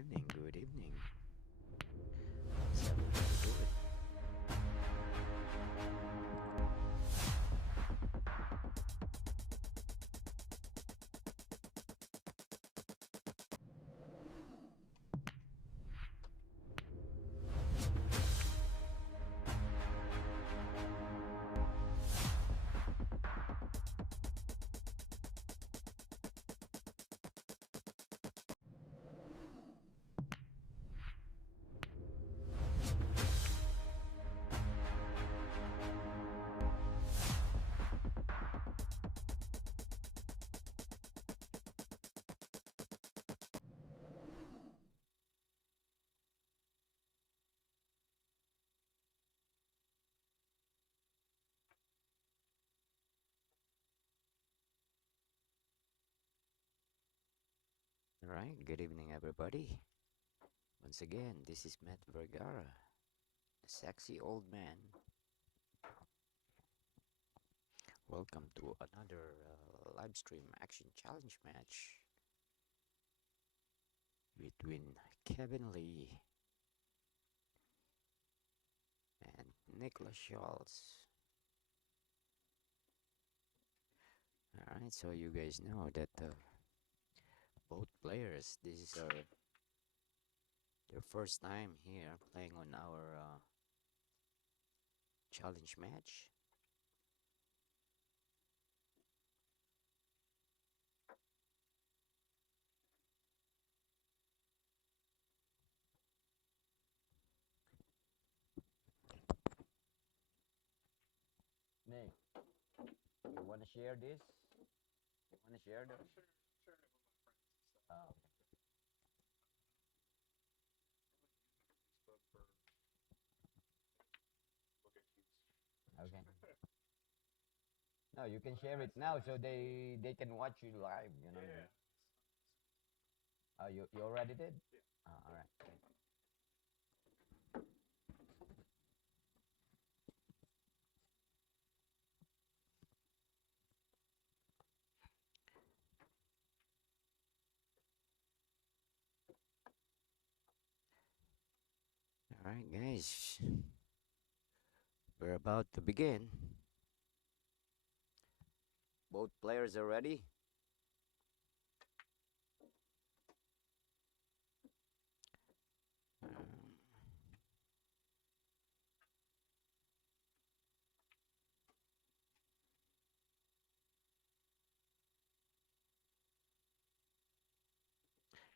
evening, good evening. How's everybody doing? Alright, good evening, everybody. Once again, this is Matt Vergara, a sexy old man. Welcome to another live stream action challenge match between Kevin Lee and Nicolas Scholz. Alright, so you guys know that both players, this is their first time here playing on our challenge match. Nick, you want to share this? You want to share this? Share it with my friends and stuff. Oh, Facebook for look at cutes. okay. No, you can share it now so they can watch you live. You know. Yeah. Oh, you already did. Yeah. Oh, all right. All right, guys. We're about to begin. Both players are ready. Um,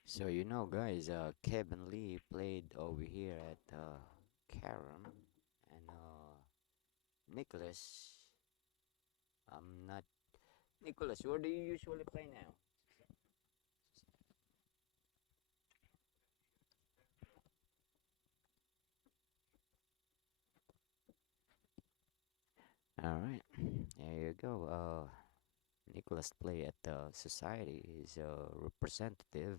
so you know, guys, Kevin Lee played over here at Caram, and Nicholas. I'm not Nicholas. Where do you usually play now? All right, there you go. Nicholas play at the society. Is a representative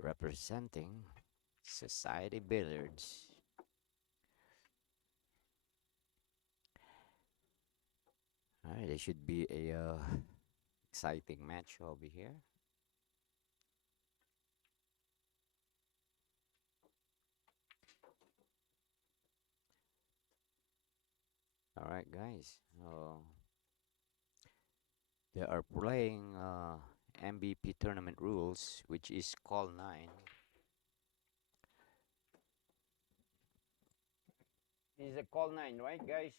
representing society billiards. All right, there should be a exciting match over here. All right, guys. They are playing MVP tournament rules, which is call 9. This is a call 9, right, guys?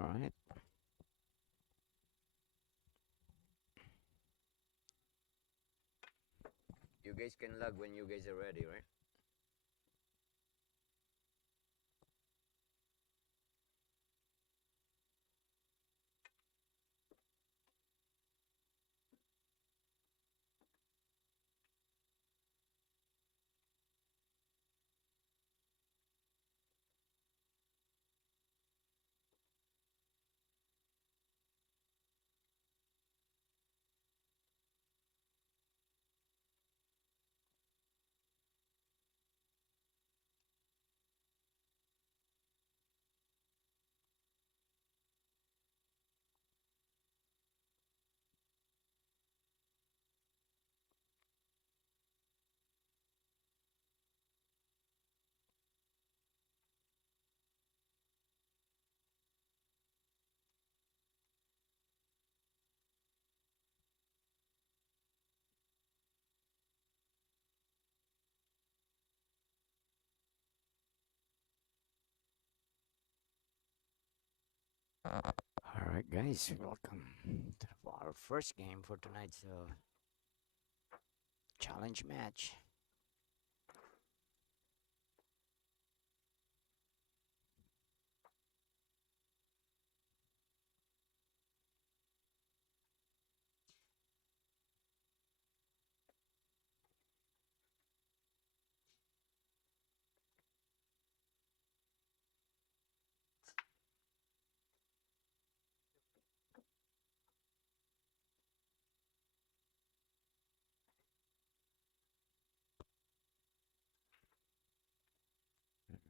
All right. You guys can log when you guys are ready, right? Alright, guys, welcome to our first game for tonight's challenge match.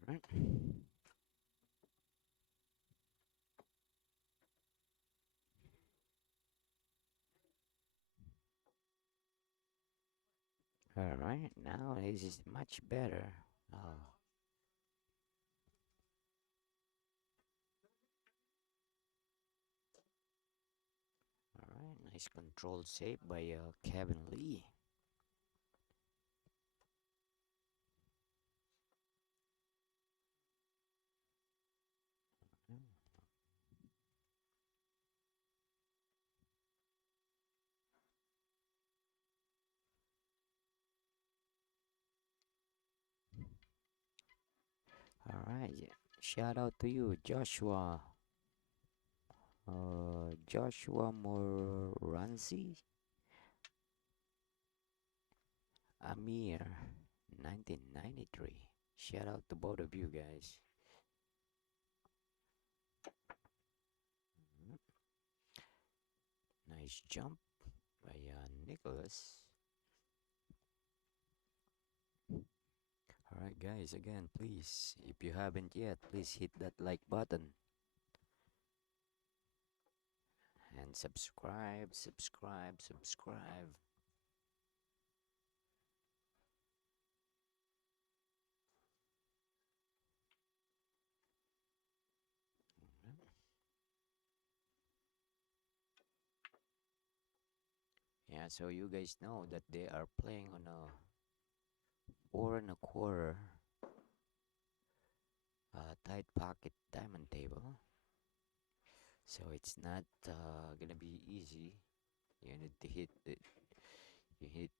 Alright, alright, now this is much better. Oh, alright, nice controlled save by Kevin Lee. Alright, yeah. Shout out to you, Joshua. Joshua Moranzi, Amir, 1993. Shout out to both of you guys. Mm, nice jump by Nicholas. Alright, guys, again, please, if you haven't yet, please hit that like button and subscribe, subscribe, subscribe. Yeah, so you guys know that they are playing on a 4 and a quarter tight pocket diamond table, so it's not gonna be easy. You need to hit the you hit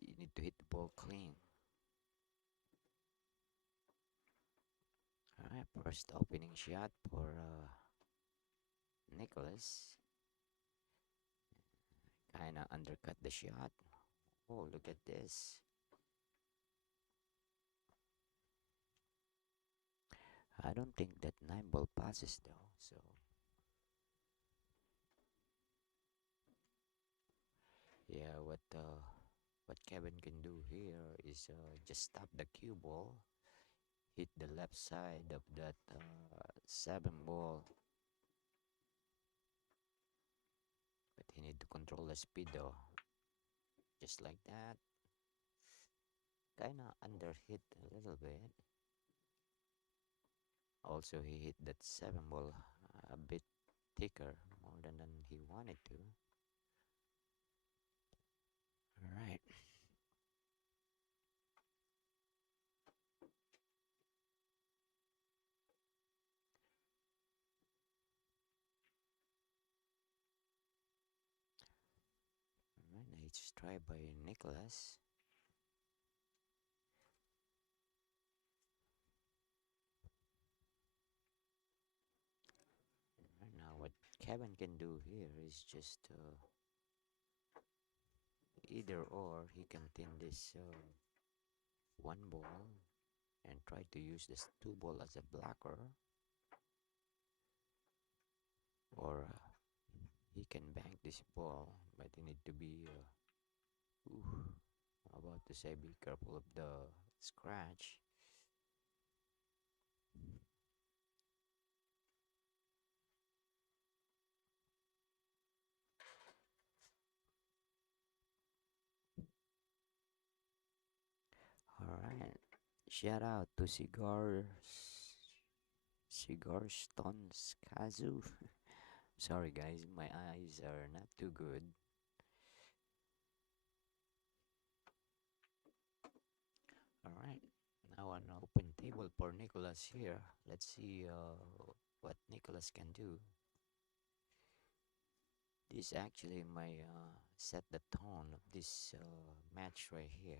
you need to hit the ball clean. Alright, first opening shot for Nicholas. Kinda undercut the shot. Oh, look at this. I don't think that 9 ball passes though. So yeah, what Kevin can do here is just stop the cue ball, hit the left side of that 7 ball, but he need to control the speed though, just like that. Kinda under hit a little bit. Also, he hit that 7 ball a bit thicker, more than he wanted to. All right. Alright, nice try by Nicholas. Right now, what Kevin can do here is just either or. He can thin this 1 ball and try to use this 2 ball as a blocker, or he can bank this ball, but he need to be ooh, about to say be careful of the scratch. All right, shout out to Cigar Stones Kazu. Sorry guys, my eyes are not too good. Alright, now an open table for Nicholas here. Let's see what Nicholas can do. This actually may set the tone of this match right here.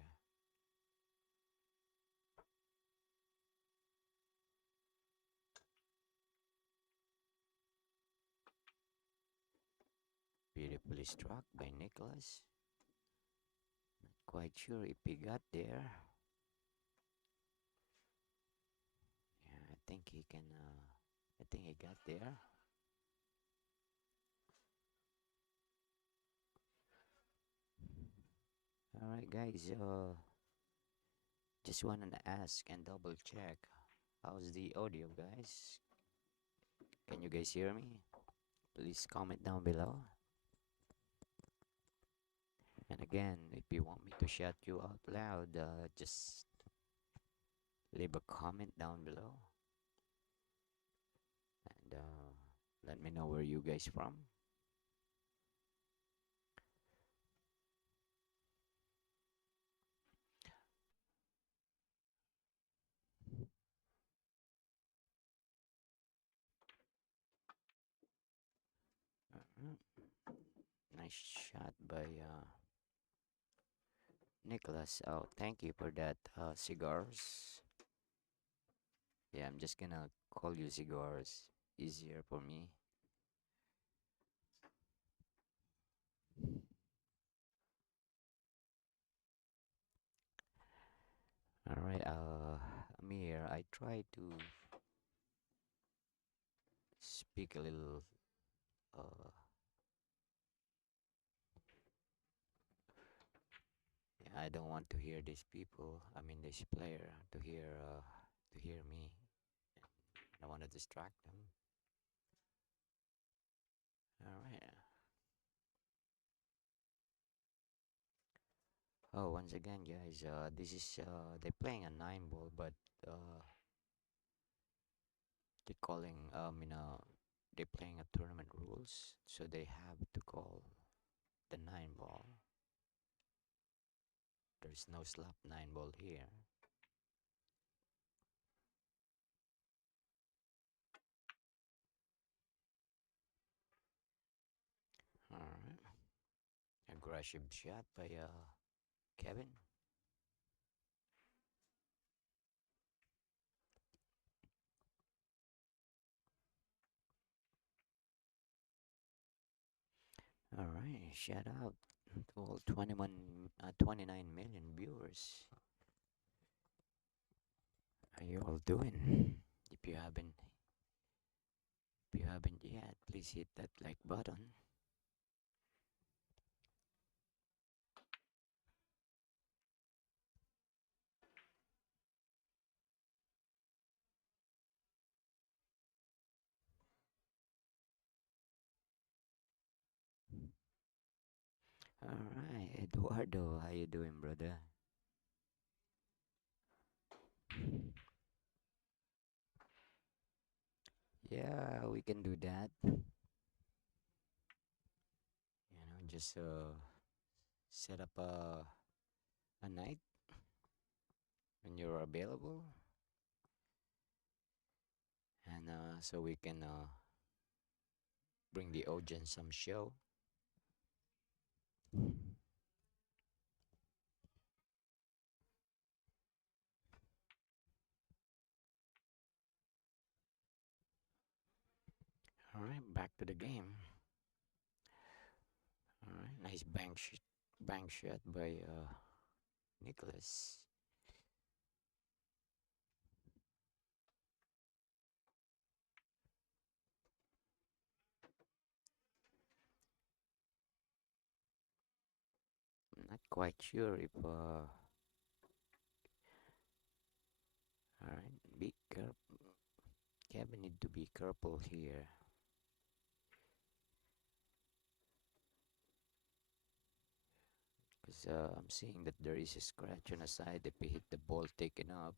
Beautifully struck by Nicholas. Not quite sure if he got there. Yeah, I think he can. I think he got there. All right, guys. Just wanted to ask and double check. How's the audio, guys? Can you guys hear me? Please comment down below. And again, if you want me to shout you out loud, just leave a comment down below and let me know where you guys from. Uh, Nice shot by Nicholas. Oh, thank you for that, cigars. Yeah, I'm just gonna call you cigars. Easier for me. All right, Amir, I try to speak a little. Uh, yeah, I don't want to hear these people. I mean, this player to hear me. I want to distract them. All right. Oh, once again, guys, this is they're playing a 9 ball, but uh, they're calling they're playing a tournament rules, so they have to call the 9 ball. There's no slap 9 ball here. All right, aggressive shot by Kevin. All right, shout out to all 29 million viewers. How you all doing? If you haven't, if you haven't yet, please hit that like button. All right, Eduardo, how you doing, brother? Yeah, we can do that. Just set up a night when you're available, and so we can bring the audience some show. All right, back to the game. All right, nice bank shot by Nicholas. I'm not quite sure if all right, be careful. Kevin need to be careful here. Because I'm seeing that there is a scratch on the side if we hit the ball taken up.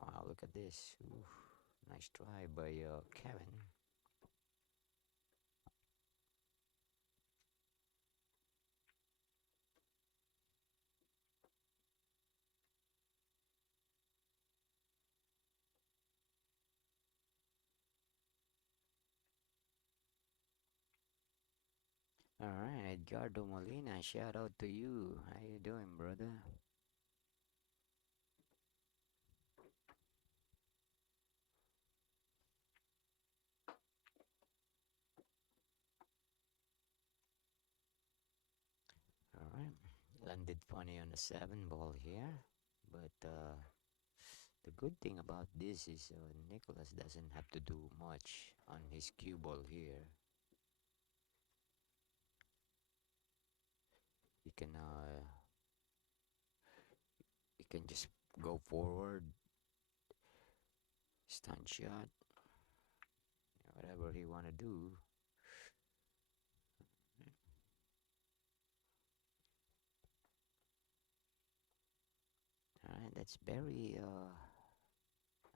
Wow, look at this. Oof, nice try by Kevin. All right, Edgardo Molina, shout out to you. How you doing, brother? All right, landed funny on the seven ball here, but the good thing about this is Nicholas doesn't have to do much on his cue ball here. He can uh, he can just go forward, stunt shot, whatever he wanna do. All right, that's very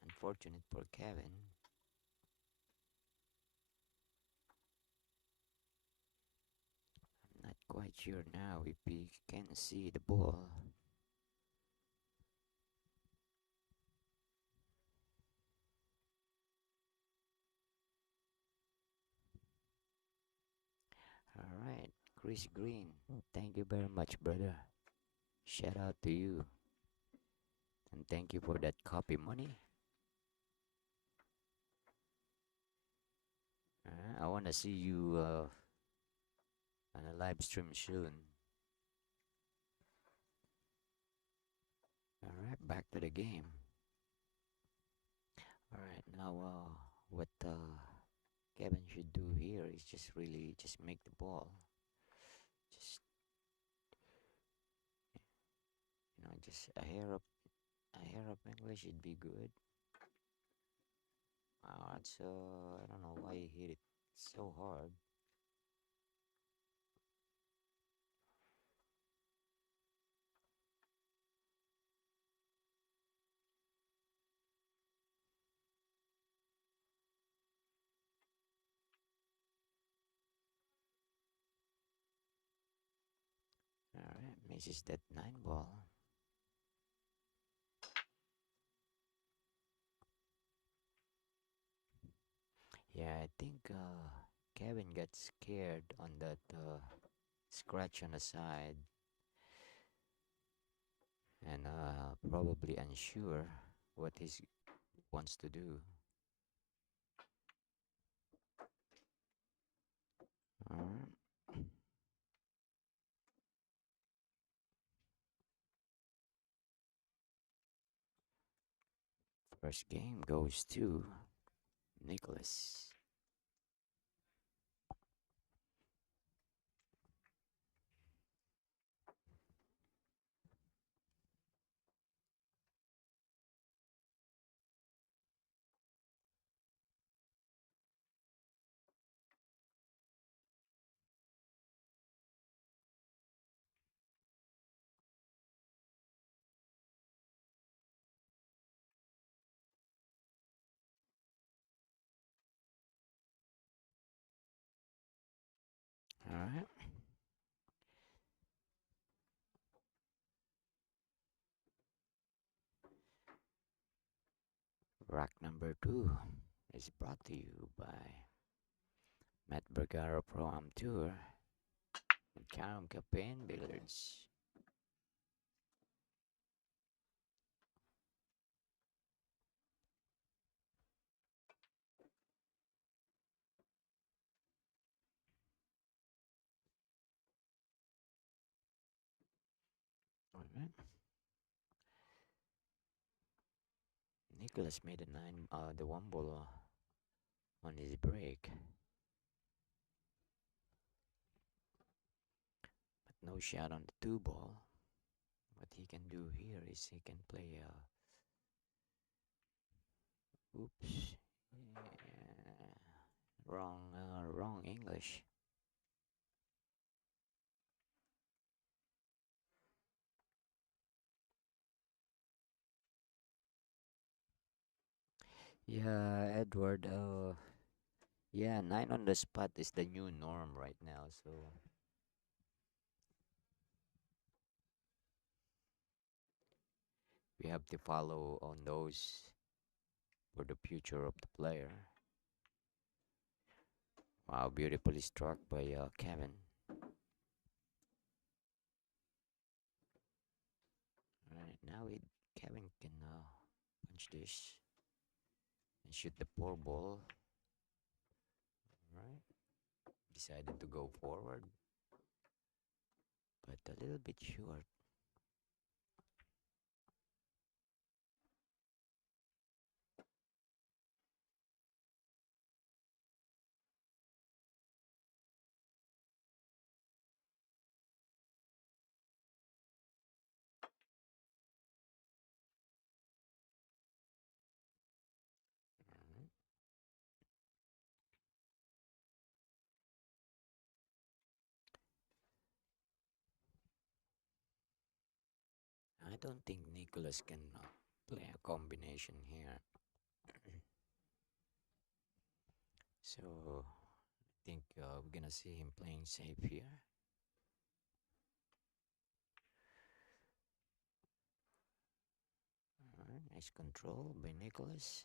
unfortunate for Kevin. I'm not quite sure now if he can see the ball. All right, Chris Green, thank you very much, brother. Shout out to you, and thank you for that copy money. I want to see you on a live stream soon. All right, back to the game. All right, now what Kevin should do here is just really just make the ball. Just just a hair up English should be good. It's I don't know why he hit it so hard. All right, misses that nine ball. Yeah, I think Kevin got scared on that scratch on the side and probably unsure what he wants to do. Alright. First game goes to Nicholas. Alright. Rack number two is brought to you by Matt Bergara Pro Am Tour and Carom Campaign Billiards. Alright. Nicholas made the one ball on his break, but no shot on the two ball. What he can do here is he can play oops, yeah, wrong English. Yeah, Edward. Yeah, nine on the spot is the new norm right now. So we have to follow on those for the future of the player. Wow, beautifully struck by Kevin. now Kevin can punch this and shoot the poor ball. Right? Decided to go forward, but a little bit short. Alright. I don't think Nicholas can play a combination here. So I think we're gonna see him playing safe here. Alright, nice control by Nicholas.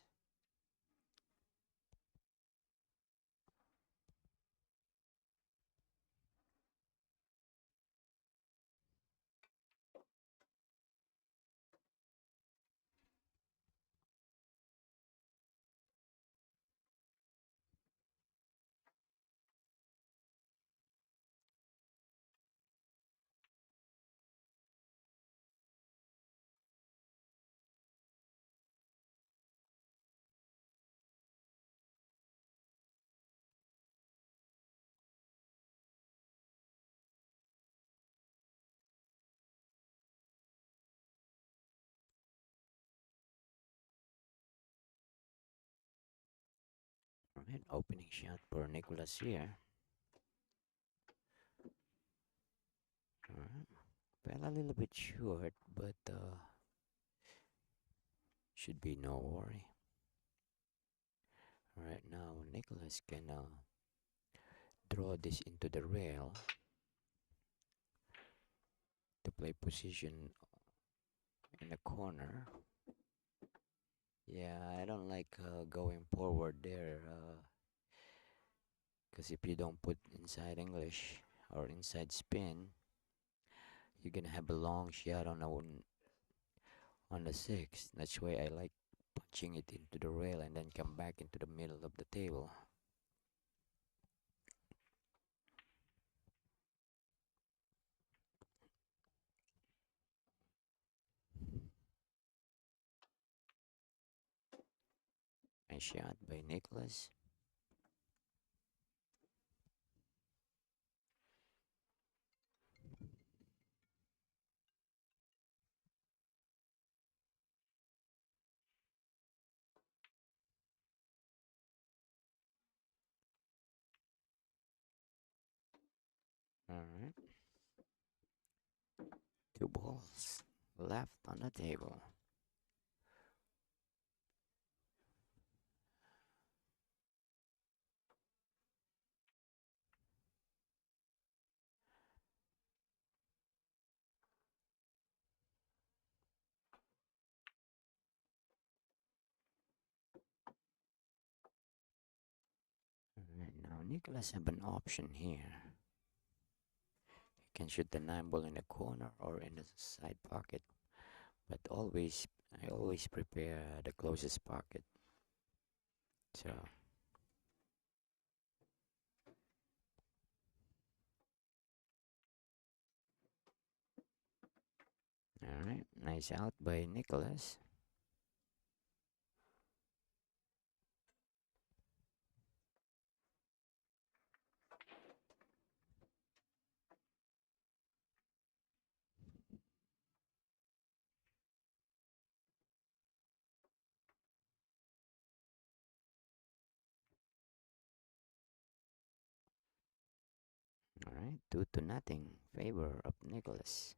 Alright, opening shot for Nicholas here. Alright, fell a little bit short, but should be no worry. Alright, now Nicholas can draw this into the rail to play position in the corner. Yeah, I don't like going forward there, because if you don't put inside English or inside spin, you're gonna have a long shot on the sixth. That's why I like punching it into the rail and then come back into the middle of the table. Nice shot by Nicholas. Alright. Two balls left on the table. Alright, now Nicholas have an option here. He can shoot the 9 ball in the corner or in the side pocket, but I always prepare the closest pocket. So alright, nice out by Nicholas. Alright, 2-0 favor of Nicholas.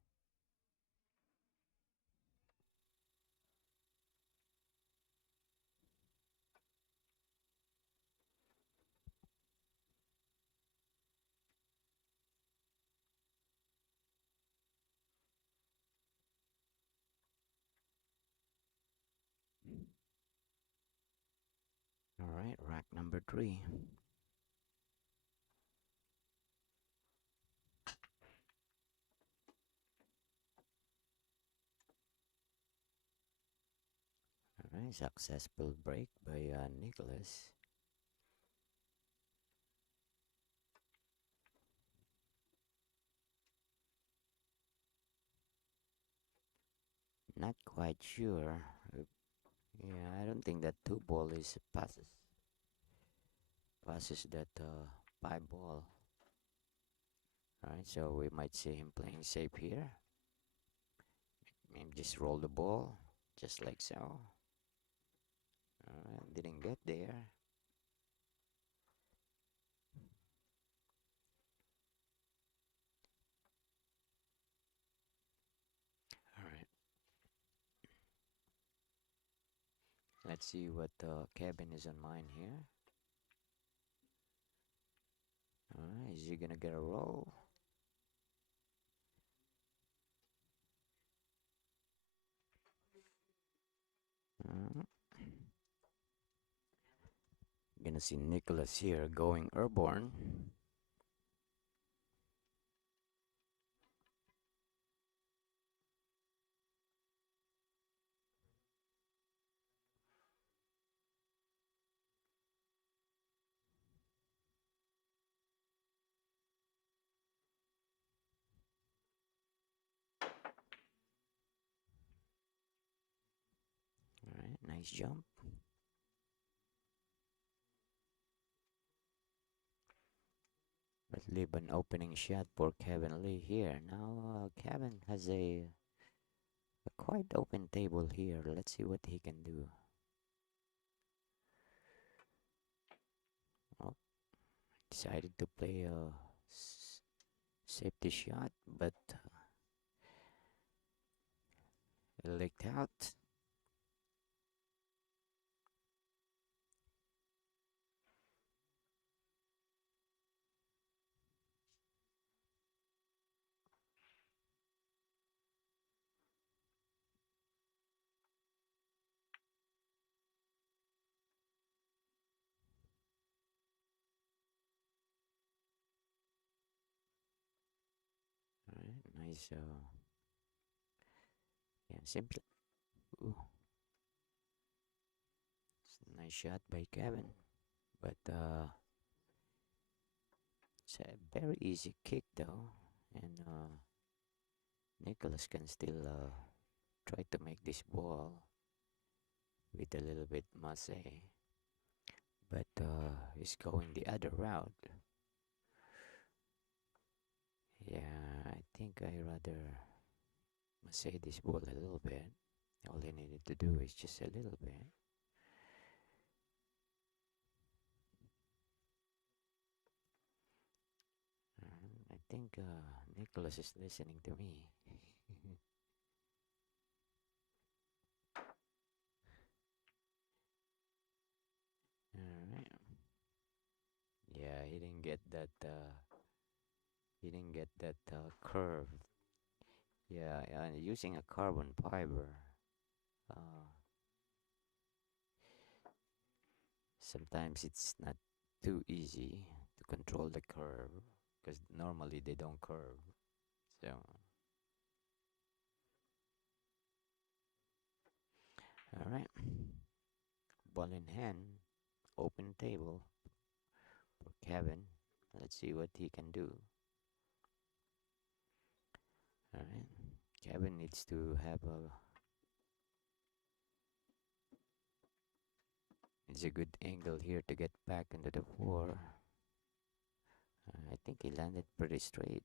Alright, rack number 3. Alright, successful break by Nicholas. Not quite sure. Yeah, I don't think that two ball is passes that five ball. Alright, so we might see him playing safe here. Maybe just roll the ball, just like so. Alright, didn't get there. Alright, let's see what Kevin is on mine here. Alright, is he gonna get a roll? Uh, Gonna see Nicholas here going airborne. Alright, nice jump. But leave an opening shot for Kevin Lee here. Now Kevin has a quite open table here. Let's see what he can do. Oh, decided to play a safety shot, but it leaked out. Alright, nice. Yeah, simple. Ooh, nice shot by Kevin, but it's a very easy kick though, and Nicholas can still try to make this ball with a little bit masse, but he's going the other route. Yeah, I think I rather masse this ball a little bit. All he needed to do is just a little bit. I think Nicholas is listening to me. Alright. Yeah, he didn't get that. He didn't get that curve. Yeah, using a carbon fiber. Uh, Sometimes it's not too easy to control the curve because normally they don't curve. So, all right, ball in hand, open table for Kevin. Let's see what he can do. All right, Kevin needs to have a. It's a good angle here to get back into the four. I think he landed pretty straight.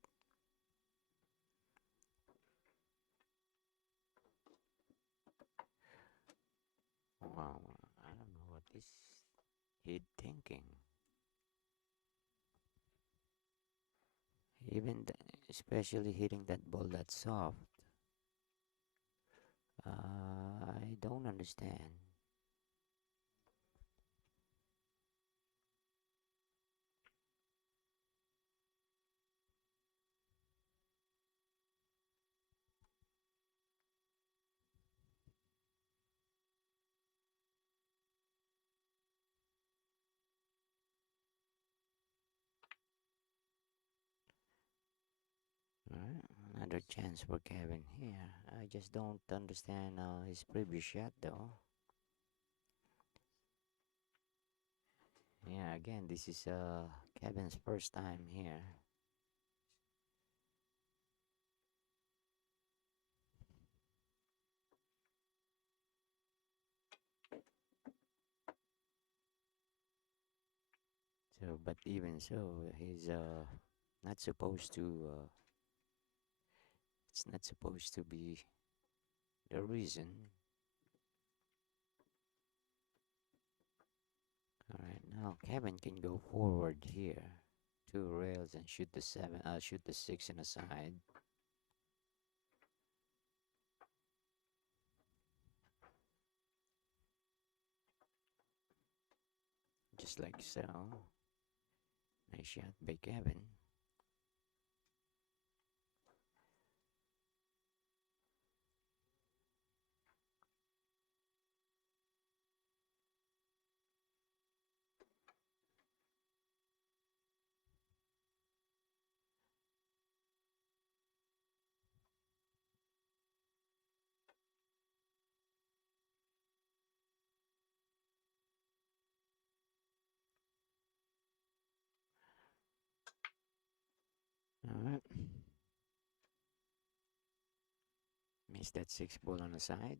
Wow, I don't know what is he thinking. Even especially hitting that ball that soft. I don't understand. Alright, another chance for Kevin here. I just don't understand his previous shot though. Yeah, again, this is Kevin's first time here. So, but even so, he's not supposed to. It's not supposed to be the reason. All right, now Kevin can go forward here, two rails, and shoot the seven. Shoot the six in a side, just like so. Nice shot by Kevin. All right, missed that six ball on the side.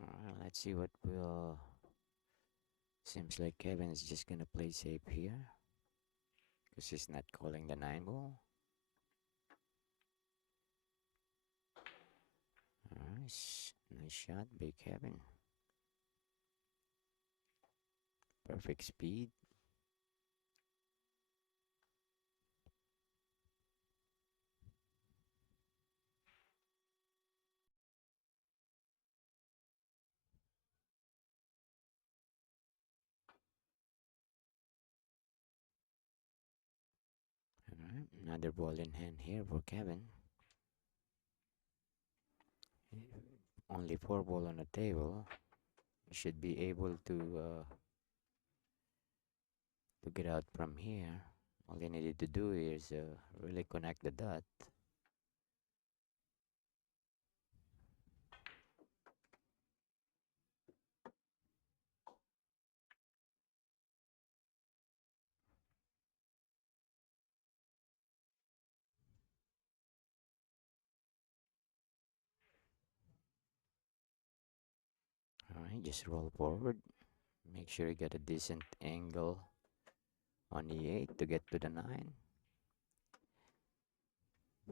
All right, let's see what will. Seems like Kevin is just gonna play safe here because he's not calling the nine ball. Nice, nice shot by Kevin. Perfect speed. All right, another ball in hand here for Kevin. Only four ball on the table. He should be able to get out from here. All he needed to do is really connect the dot. All right, just roll forward. Make sure you get a decent angle on the 8 to get to the 9.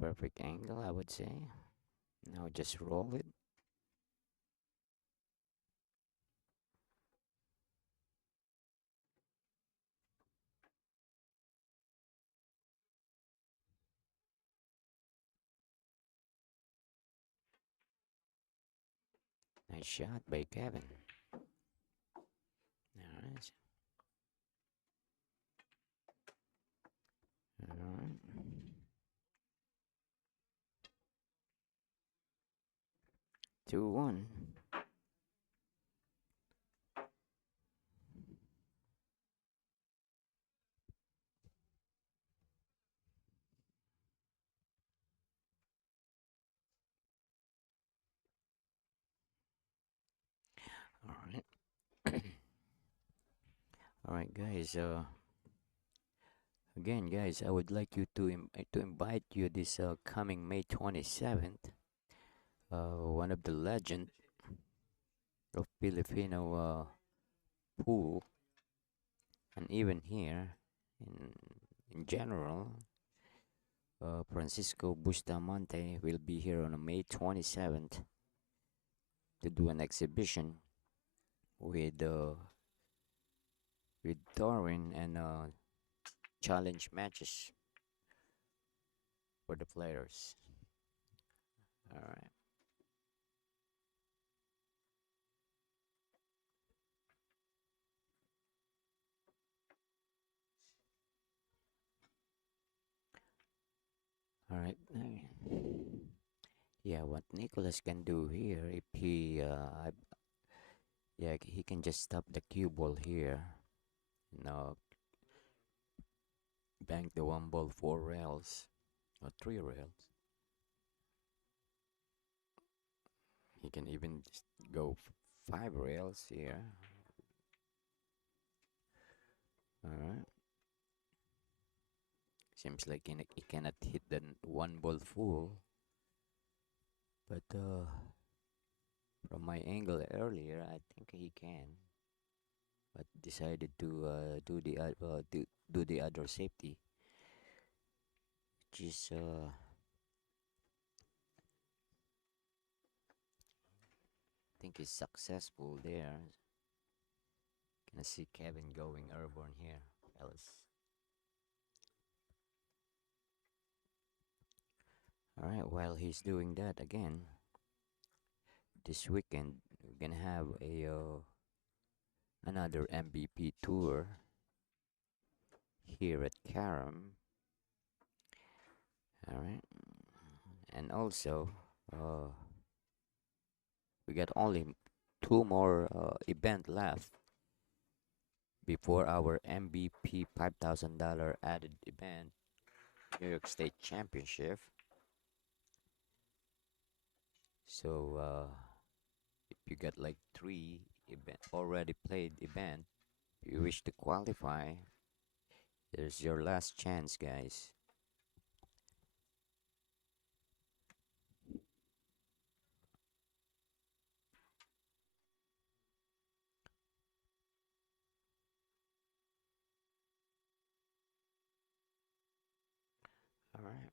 Perfect angle, I would say. Now just roll it. Nice shot by Kevin. All right. All right. 2-1. All right. All right, guys. Again, guys, I would like you to invite you this coming May 27th. One of the legend of Filipino pool, and even here in in general, Francisco Bustamante will be here on May 27th to do an exhibition with Darwin and challenge matches for the players. All right. Yeah, what Nicholas can do here, if he, yeah, he can just stop the cue ball here. No, bank the one ball 4 rails or 3 rails. He can even just go 5 rails here. All right. Seems like he cannot hit the one ball full, but from my angle earlier, I think he can. But decided to do the other safety, which is I think is successful there. Gonna see Kevin going airborne here, fellas. All right, while he's doing that again, this weekend we're gonna have a another MVP tour here at Karam. All right, and also we got only 2 more event left before our MVP $5,000 added event, New York State Championship. So if you got like 3 event already played event, if you wish to qualify, there's your last chance, guys. All right.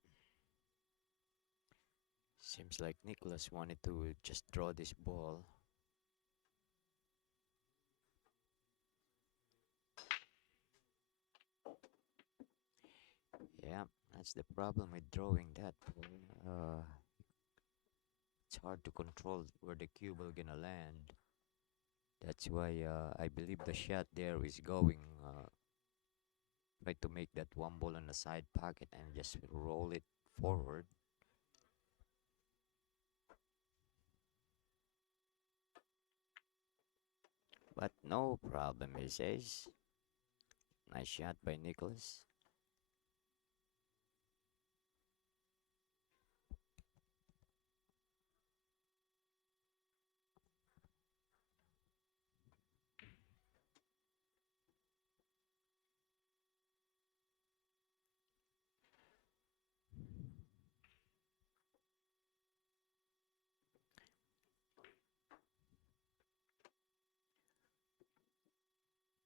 Seems like Nicholas wanted to just draw this ball. Yeah, that's the problem with drawing that ball. It's hard to control where the cue ball gonna land. That's why I believe the shot there is going. Try to make that one ball on the side pocket and just roll it forward. But no problem, he says. Nice shot by Nicholas.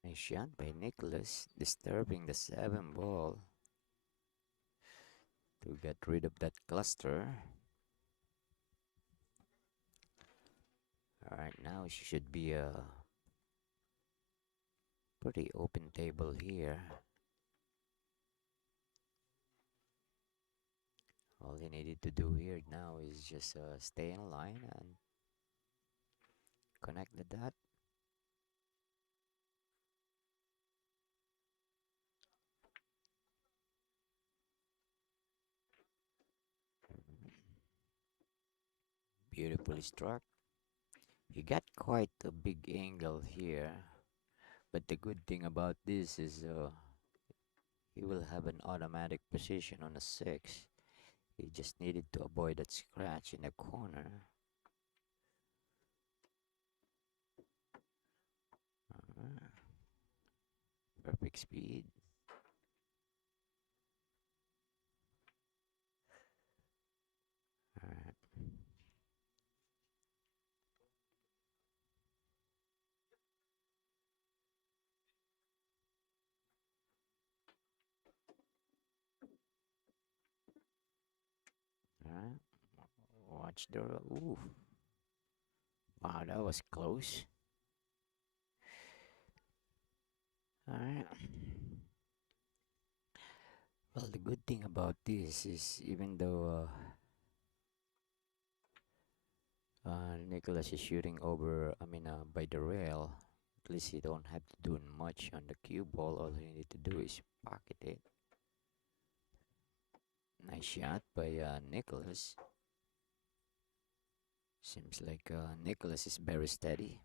Nice shot by Nicholas, disturbing the 7 ball to get rid of that cluster. Alright, now it should be a pretty open table here. All he needed to do here now is just stay in line and connect the dot. Beautifully struck. He got quite a big angle here, but the good thing about this is he will have an automatic position on a 6. He just needed to avoid that scratch in the corner. Uh, Perfect speed. Alright. Alright. Watch the. Ooh. Wow, that was close. Alright. Well, the good thing about this is even though Nicholas is shooting over, by the rail, at least he don't have to do much on the cue ball. All he need to do is pocket it. Nice shot by Nicholas. Seems like Nicholas is very steady.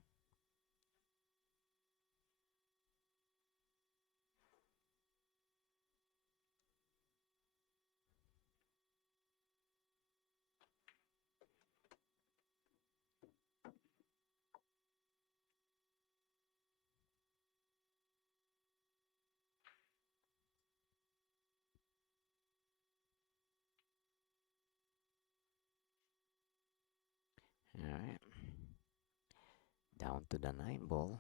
Alright, down to the 9 ball.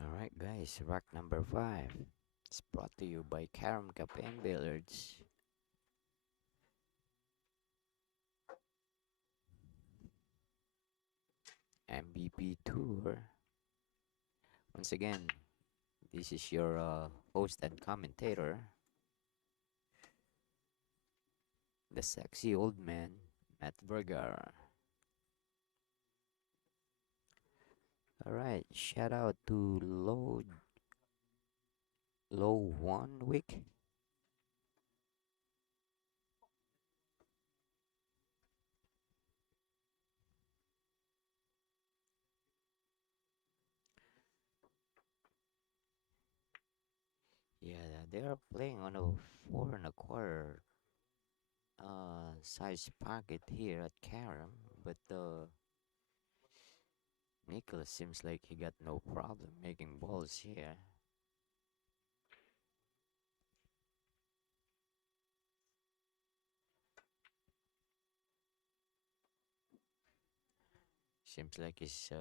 Alright, guys, rack number 5. It's brought to you by Carom Cafe and Billiards. MVP Tour. Once again, this is your host and commentator, the sexy old man, Matt Vergara. Alright, shout out to Low One Week. Yeah, they are playing on a 4 1/4 size pocket here at Carom, but Nicholas seems like he got no problem making balls here. Seems like he's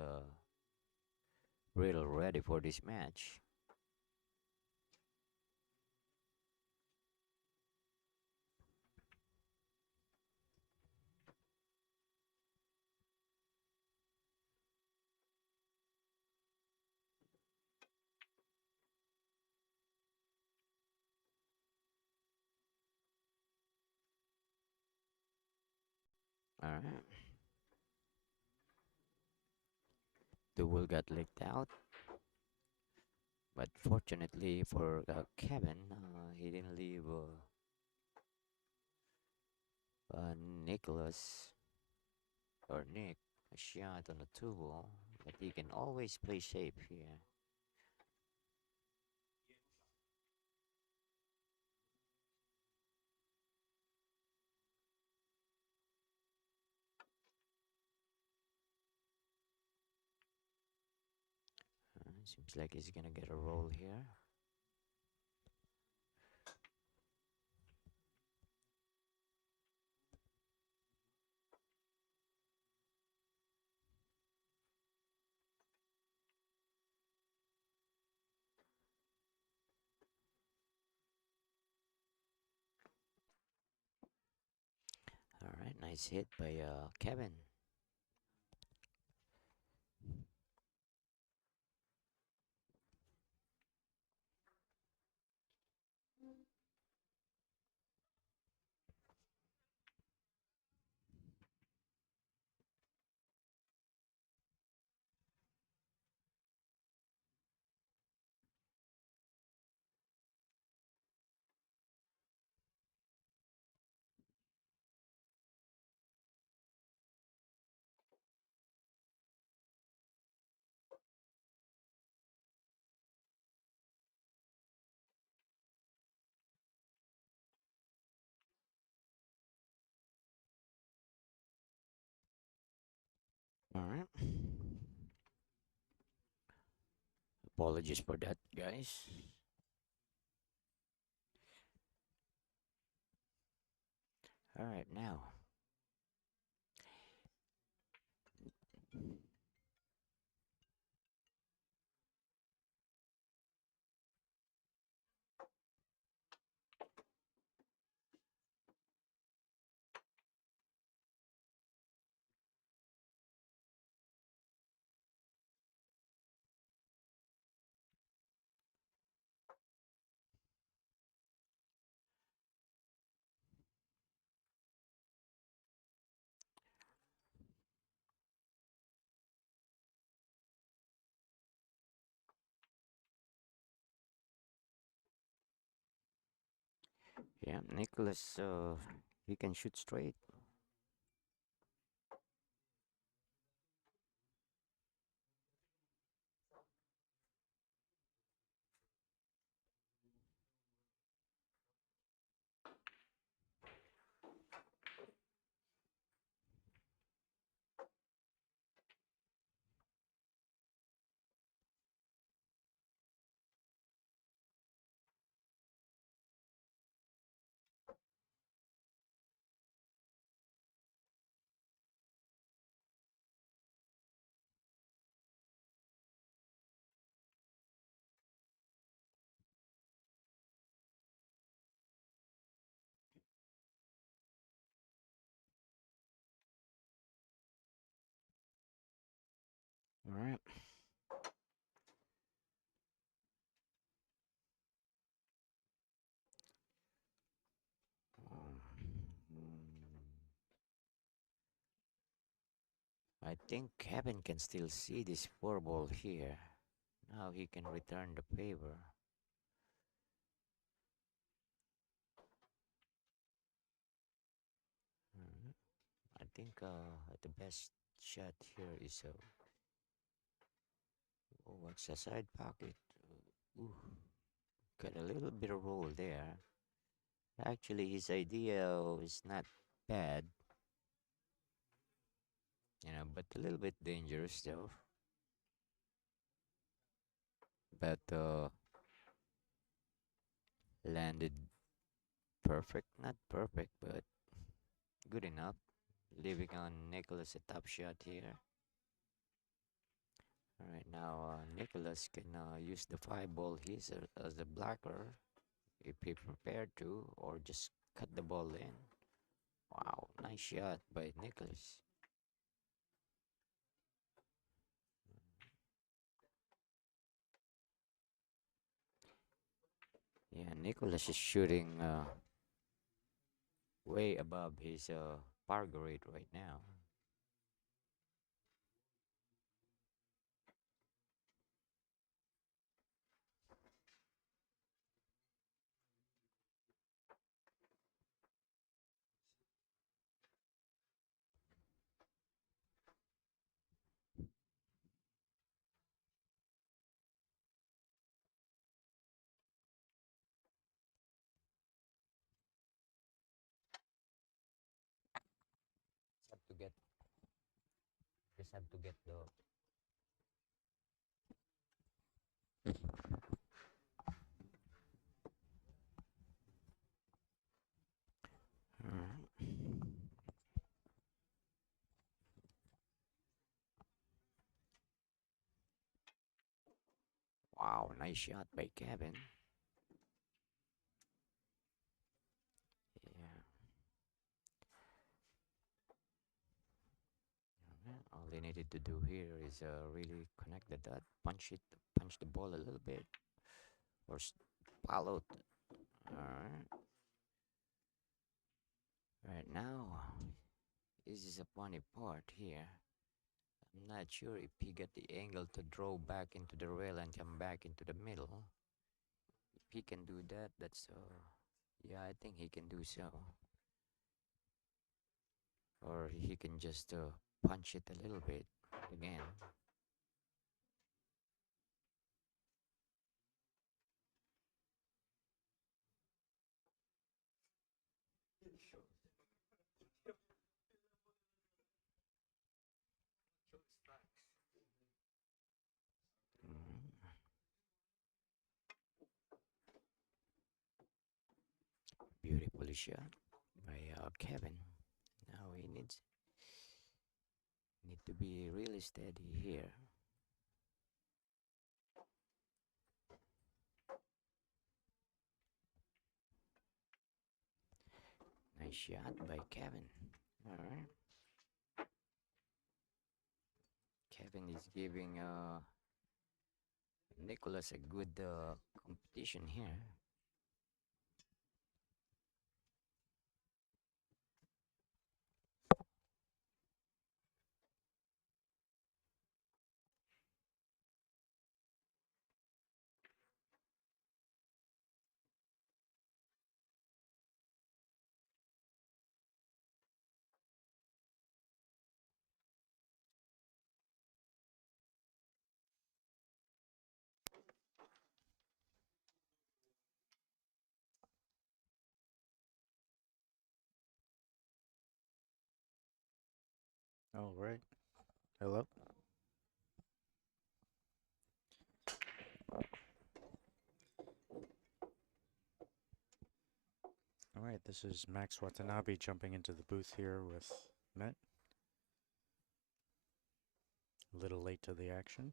real ready for this match. Alright, the will got leaked out, but fortunately for Kevin, he didn't leave Nicholas or Nick a shot on the 2 ball, but he can always play safe here. Seems like he's gonna get a roll here. Alright, nice hit by Kevin. Alright. Apologies for that, guys. All right, now. Yeah, Nicholas, he can shoot straight. All right. I think Kevin can still see this four ball here. Now he can return the favor. Mhm. I think the best shot here is oh, what's a side pocket? Ooh, got a little bit of roll there. Actually, his idea was not bad, but a little bit dangerous though. But landed perfect, not perfect, but good enough. Leaving on Nicholas a top shot here. All right, now Nicholas can use the five ball his as a blocker if he prepared to, or just cut the ball in. Wow, nice shot by Nicholas. Yeah, Nicholas is shooting way above his par grade right now. Just have to get the. Alright. Wow, nice shot by Kevin. Yeah. Yeah, all they needed to do here is really connect the dot, punch the ball a little bit, or follow. Alright. Right now, this is a funny part here. I'm not sure if he got the angle to draw back into the rail and come back into the middle. If he can do that, that's yeah, I think he can do so. Or he can just punch it a little bit again. Mm, beautifully shot by Kevin. Now he need to be really steady here. Nice shot by Kevin. All right. Kevin is giving Nicholas a good competition here. All right. Hello. All right. This is Max Watanabe jumping into the booth here with Met. A little late to the action.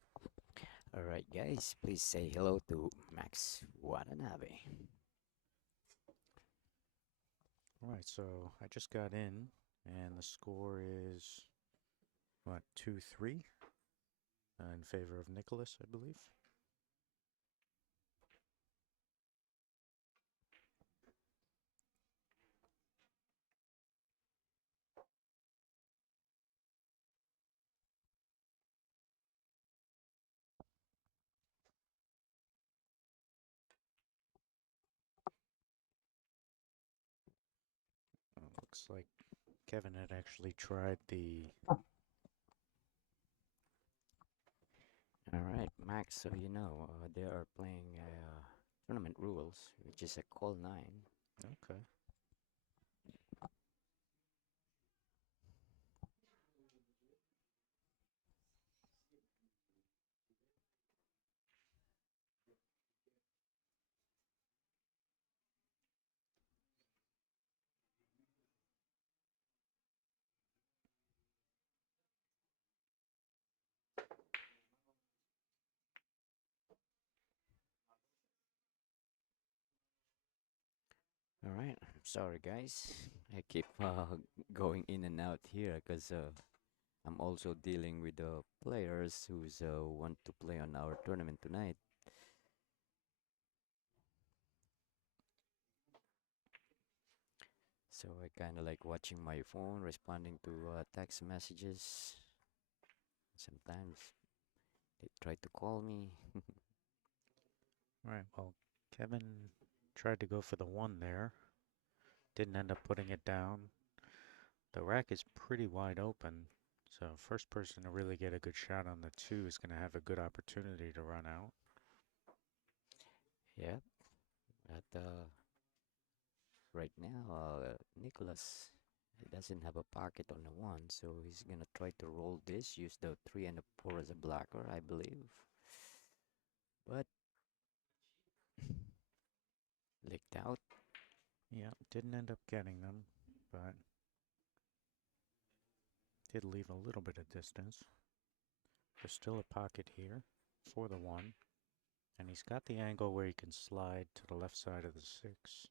All right, guys, please say hello to Max Watanabe. All right. So I just got in, and the score is what 2-3 in favor of Nicholas, I believe. Looks like Kevin had actually tried the. All right, Max, so you know they are playing tournament rules, which is a call 9. Okay. All right, I'm sorry, guys. I keep going in and out here because I'm also dealing with the players who's want to play on our tournament tonight. So I kind of like watching my phone, responding to text messages. Sometimes they try to call me. All right. Well, Kevin tried to go for the one there. Didn't end up putting it down. The rack is pretty wide open, so first person to really get a good shot on the two is going to have a good opportunity to run out. Yeah, but right now, Nicholas doesn't have a pocket on the one, so he's gonna try to roll this, use the 3 and the 4 as a blocker, I believe. But licked out. Yeah, didn't end up getting them, but did leave a little bit of distance. There's still a pocket here for the one, and he's got the angle where he can slide to the left side of the six,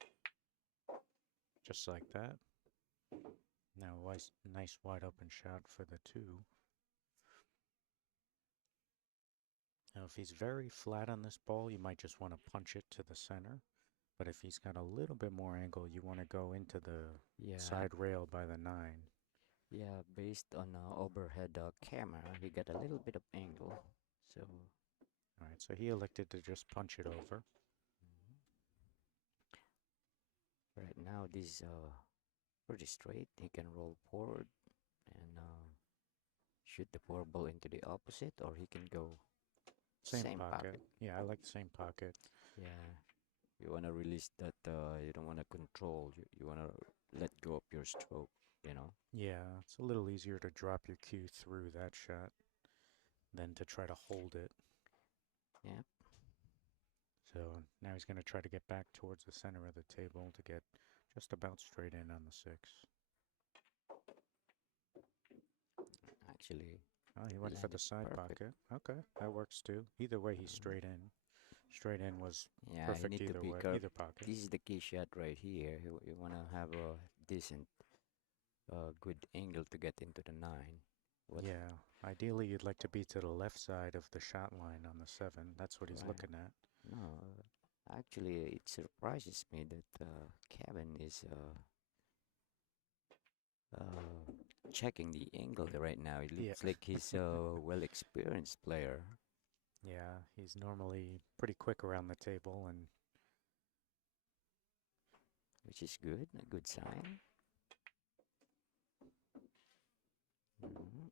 just like that. Now, nice wide open shot for the two. Now, if he's very flat on this ball, you might just want to punch it to the center. But if he's got a little bit more angle, you want to go into the Yeah, side rail by the 9. yeah. Based on overhead camera, he got a little bit of angle. So All right, so he elected to just punch it over. mhm. Right now, this pretty straight. He can roll forward and shoot the four ball into the opposite, or he can go Same same pocket. pocket. Yeah, I like the same pocket. Yeah, you wanna release that. You don't wanna control. You wanna let go of your stroke. You know. Yeah, it's a little easier to drop your cue through that shot than to try to hold it. Yeah. So now he's going to try to get back towards the center of the table to get Just about straight in on the 6. Actually, Oh, he went for the landed side perfect. pocket. Okay, that works too. Either way, he's Mhm. straight in. Straight in was Yeah, you perfect need to either be way, careful. either pocket. This is the key shot right here. You wanna have a decent, good angle to get into the nine. What? Yeah, ideally you'd like to be to the left side of the shot line on the 7. That's what he's Right. looking at. No, actually, it surprises me that Kevin is checking the angle right now. It Yeah. looks like he's a well experienced player, Yeah, he's normally pretty quick around the table, and which is good, a good sign. Mhm.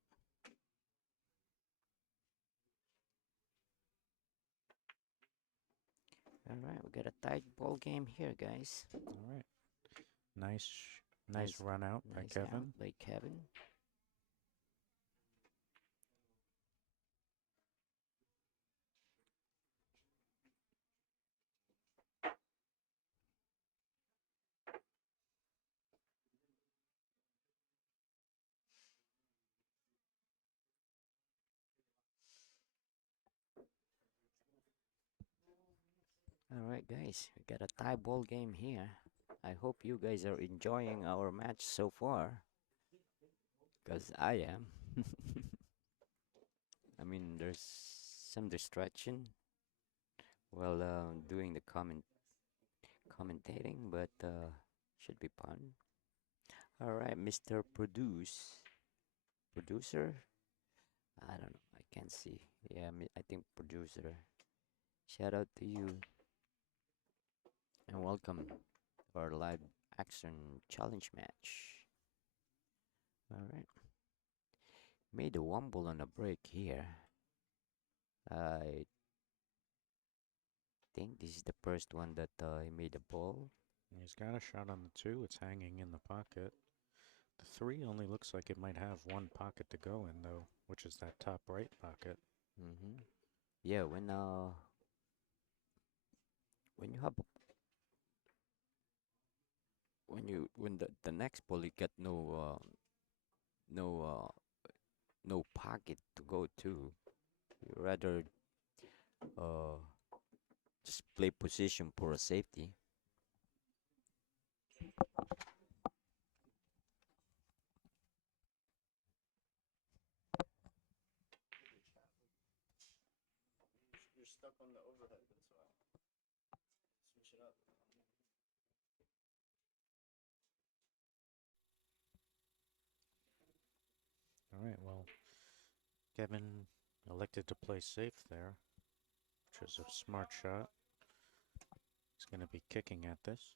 All right, we got a tight ball game here, guys. all right. Nice, nice Nice, run out by nice out Kevin. by Kevin. All right, guys, we got a tie ball game here. I hope you guys are enjoying our match so far, cause I am. I mean, there's some distraction while doing the commentating, but should be fun. All right, Mr. Producer. I don't know. I can't see. Yeah, I think producer. Shout out to you and welcome to our live action challenge match. All right, made a wumble on a break here. I think this is the first one that he made a ball. He's got a shot on the 2. It's hanging in the pocket. The 3 only looks like it might have one pocket to go in, though, which is that top right pocket. Yeah, when you have when the next ball you get no no pocket to go to. You rather uh just play position for a safety. You're stuck on the overhead, that's why. Switch it up. All right, well, Kevin elected to play safe there, which is a smart shot. He's going to be kicking at this.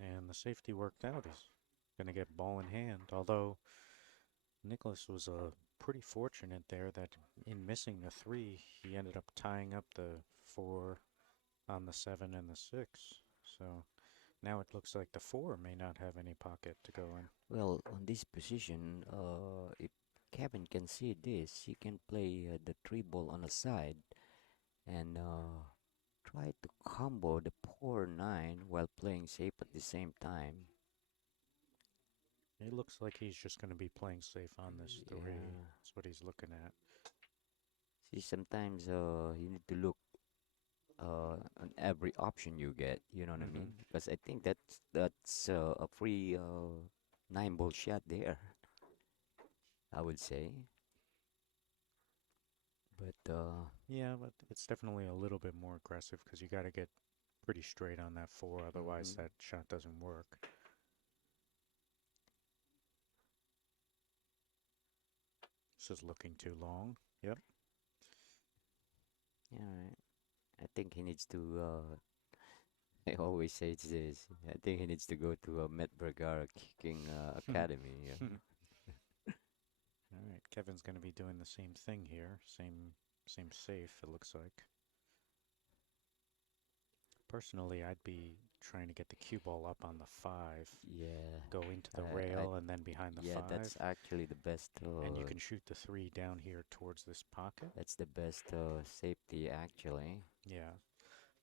And the safety worked out. He's going to get ball in hand. Although Nicholas was pretty fortunate there that in missing the 3, he ended up tying up the 4 on the 7 and the 6. So now it looks like the 4 may not have any pocket to go in. Well, on this position, if Kevin can see this, he can play the three ball on the side and try to combo the poor nine while playing safe at the same time. It looks like he's just going to be playing safe on this 3. Yeah. That's what he's looking at. See, sometimes you need to look on every option you get. You know what I Mm-hmm. mean? Because I think that's a free nine ball shot there. I would say, but Yeah, but it's definitely a little bit more aggressive because you got to get pretty straight on that 4, otherwise mhm. that shot doesn't work. This is looking too long. Yep. Yeah, right. I think he needs to. I always say this. I think he needs to go to a Met Vergara kicking academy. Yeah. All right, Kevin's going to be doing the same thing here. Same safe, it looks like. Personally, I'd be trying to get the cue ball up on the 5, Yeah, go into the I rail and then behind the yeah, 5, that's actually the best. and you can shoot the 3 down here towards this pocket. That's the best safety actually. Yeah.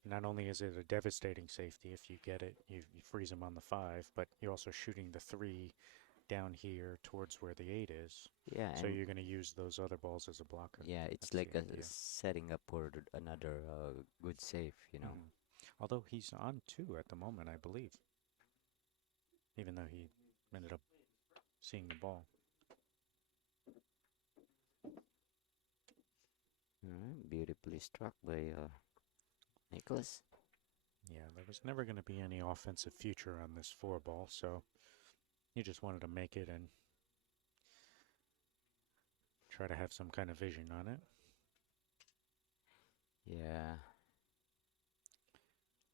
Not only is it a devastating safety if you get it, you freeze him on the 5, but you're also shooting the 3 down here towards where the 8 is. Yeah, So and you're going to use those other balls as a blocker. yeah, it's That's the like a idea. setting up for another good save, you know. Hmm. Although he's on 2 at the moment, I believe, even though he ended up seeing the ball. Beautifully struck by Nicholas. Yeah, there was never going to be any offensive future on this 4 ball, so he just wanted to make it and try to have some kind of vision on it. Yeah,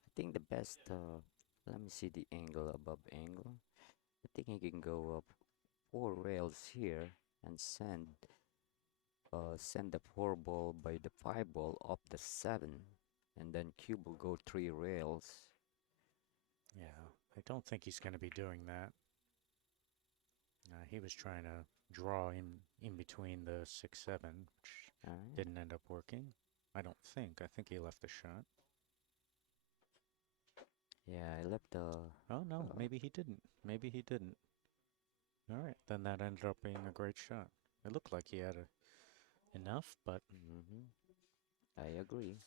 I think the best. Let me see the angle above angle. I think he can go up 4 rails here and send the 4 ball by the 5 ball up the 7, and then cube will go 3 rails. Yeah, I don't think he's going to be doing that. He was trying to draw in between the 6-7, which Alright. didn't end up working. I don't think. I think he left the shot. Yeah, I left the. Oh, no, maybe he didn't. Maybe he didn't. All right, then that ended up being a great shot. It looked like he had enough, but, I agree.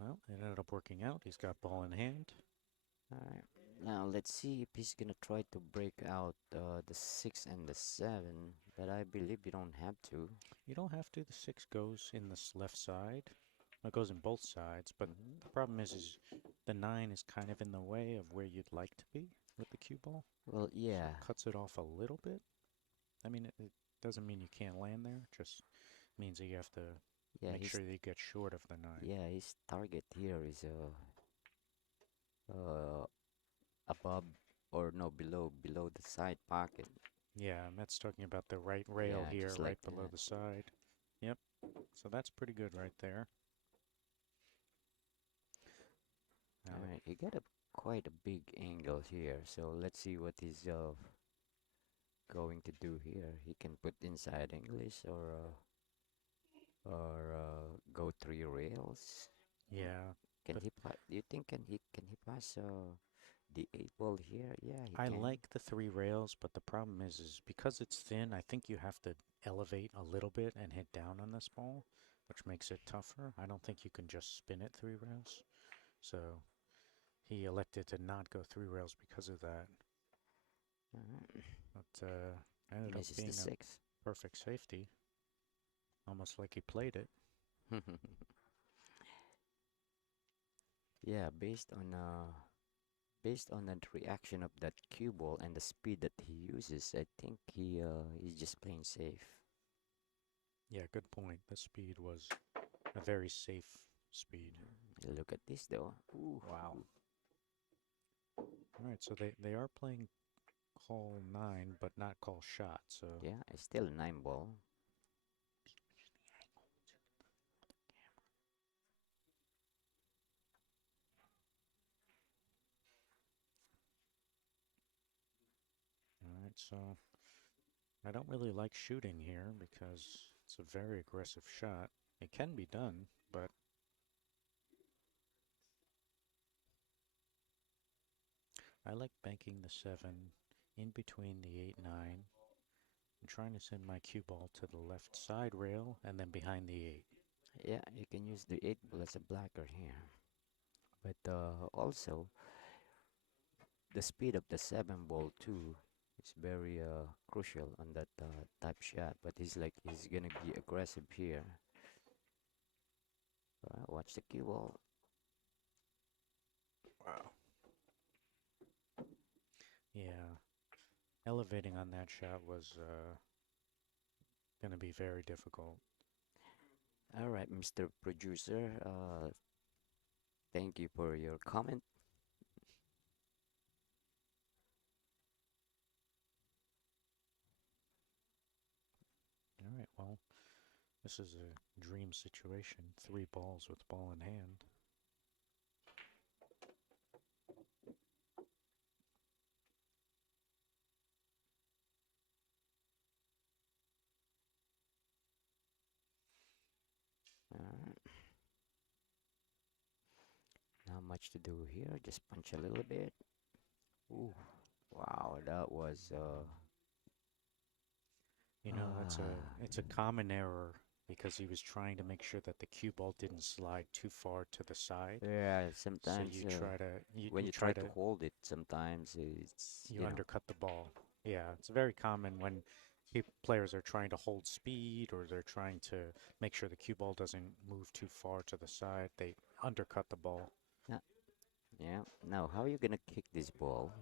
well, it ended up working out. He's got ball in hand. Alright. Now let's see if he's gonna try to break out the 6 and the 7, but I believe you don't have to. You don't have to. The 6 goes in the left side. It goes in both sides, but the problem is the 9 is kind of in the way of where you'd like to be with the cue ball. Well, So yeah, it cuts it off a little bit. I mean, it doesn't mean you can't land there. It just means that you have to yeah, make sure that you get short of the 9. yeah, his target here is above or no below the side pocket. Yeah, Matt's talking about the right rail Yeah, here, just right like below that. the side. Yep. So that's pretty good right there. All Now, right, you got a quite a big angle here, so let's see what he's going to do here. He can put inside English or go 3 rails. yeah, Can the he pass? Do you think can he pass the 8 ball here? Yeah, he I can. like the 3 rails, but the problem is because it's thin, I think you have to elevate a little bit and hit down on this ball, which makes it tougher. I don't think you can just spin it 3 rails. So he elected to not go 3 rails because of that. Alright. But ended up Misses the being a 6. perfect safety, almost like he played it. Yeah, based on the reaction of that cue ball and the speed that he uses, I think he's just playing safe. Yeah, good point. The speed was a very safe speed. Look at this though. Ooh. Wow. All right, so they are playing call 9, but not call shot. So Yeah, it's still a 9 ball. all right, so I don't really like shooting here because it's a very aggressive shot. It can be done, but I like banking the 7 in between the 8, 9, and trying to send my cue ball to the left side rail and then behind the 8. Yeah, you can use the 8 ball as a blocker here. But also, the speed of the 7 ball too is very crucial on that type shot. But he's gonna be aggressive here. Watch the cue ball. Wow. Yeah, elevating on that shot was going to be very difficult. All right, Mr. Producer. Thank you for your comment. All right, well, this is a dream situation. 3 balls with ball in hand. much to do here. Just punch a little bit. Ooh, wow, that was You know, ah, it's a common error because he was trying to make sure that the cue ball didn't slide too far to the side. yeah. So Sometimes when you you try try to to hold it, sometimes it's you undercut the ball. Yeah, it's very common when players are trying to hold speed or they're trying to make sure the cue ball doesn't move too far to the side. They undercut the ball. yeah. Yeah. Now, how are you gonna kick this ball?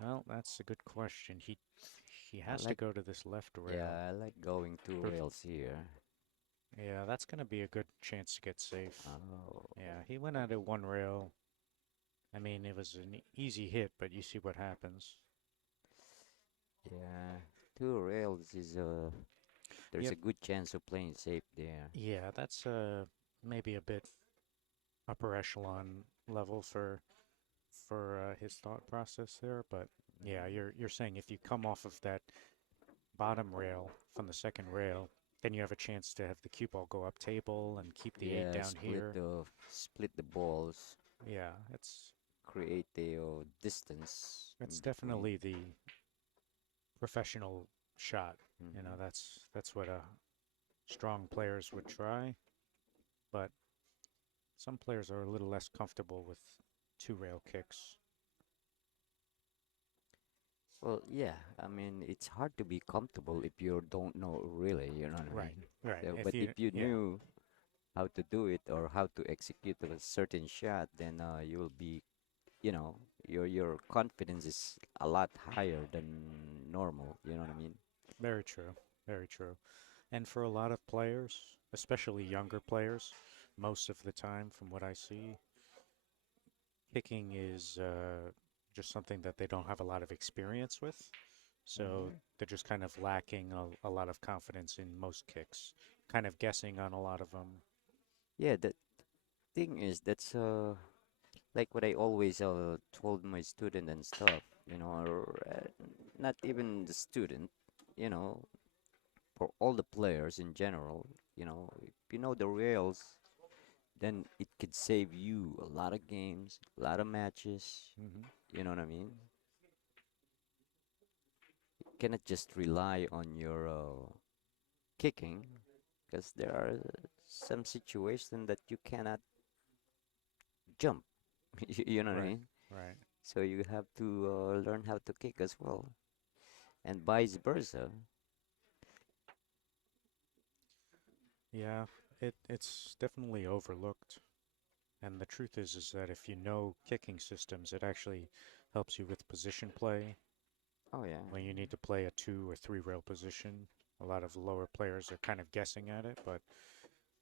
Well, that's a good question. He I has to like, go to this left rail. yeah, I like going two Pref- rails here. Yeah, that's going to be a good chance to get safe. Oh, Yeah, he went out at one rail. I mean, it was an easy hit, but you see what happens. yeah. Two rails is there's Yep. a good chance of playing safe there. Yeah, that's maybe a bit upper echelon level for his thought process there, but yeah, you're saying if you come off of that bottom rail from the second rail, then you have a chance to have the cue ball go up table and keep the eight Yeah, down here. split the balls, Yeah, create the distance it's in between. definitely the professional shot. You know, Hmm. that's what strong players would try, but some players are a little less comfortable with two rail kicks. Well, yeah, I mean, it's hard to be comfortable if you don't know really, you know what I Right, mean? right. So, If but if you, you yeah, knew how to do it or how to execute a certain shot, then you'll be, you know, your confidence is a lot higher than normal, you know what I mean? very true, very true. And for a lot of players, especially younger players, most of the time, from what I see, kicking is just something that they don't have a lot of experience with. So Hmm. they're just kind of lacking a lot of confidence in most kicks, kind of guessing on a lot of them. Yeah, the thing is that's like what I always told my student and stuff, you know, or not even the student, you know, for all the players in general, you know, if you know the rails, then it could save you a lot of games, a lot of matches. Hmm. You know what I mean? You cannot just rely on your kicking because there are some situations that you cannot jump. You know what I Right, mean? right. So you have to learn how to kick as well, and vice versa. Yeah, it's definitely overlooked. And the truth is that if you know kicking systems, it actually helps you with position play. Oh yeah. When you need to play a two or three rail position, a lot of lower players are kind of guessing at it, but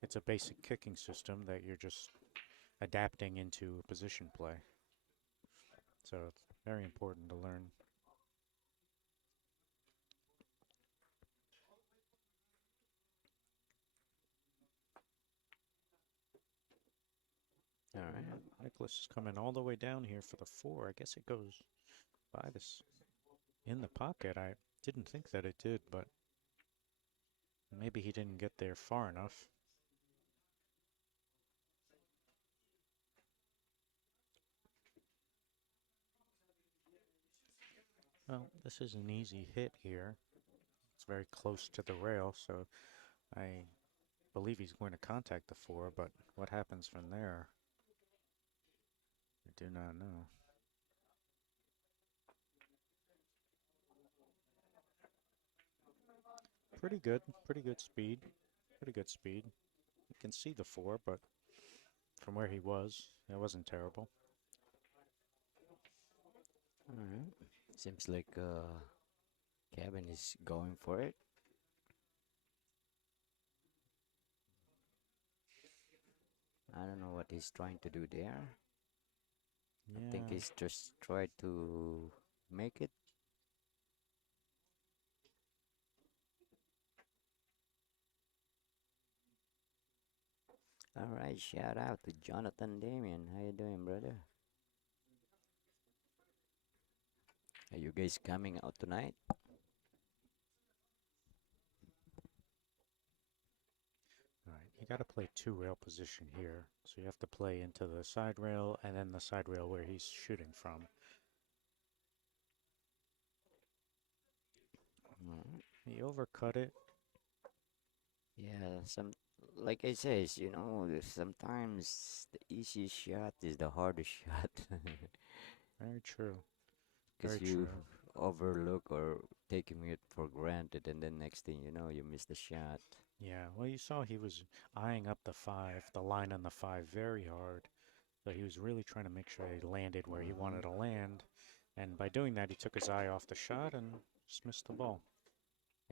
it's a basic kicking system that you're just adapting into position play. So it's very important to learn. All right. Nicholas is coming all the way down here for the four. I guess it goes by this in the pocket. I didn't think that it did, but maybe he didn't get there far enough. Well, this is an easy hit here. It's very close to the rail, so I believe he's going to contact the four, but what happens from there, I do not know. Pretty good speed, pretty good speed. You can see the four, but from where he was, it wasn't terrible. All right. Seems like Kevin is going for it. I don't know what he's trying to do there. I think Yeah, he's just tried to make it. All right, shout out to Jonathan Damien. How you doing, brother? Are you guys coming out tonight? all right. You got to play two rail position here. So you have to play into the side rail and then the side rail where he's shooting from. Mm, He overcut it. yeah, like I says, sometimes the easy shot is the hardest shot. Very true. Because Very you true. overlook or taking it for granted, and then next thing you know, you miss the shot. Yeah, well, you saw he was eyeing up the five, the line on the five very hard. So he was really trying to make sure he landed where he Hmm. wanted to land. And by doing that, he took his eye off the shot and just missed the ball.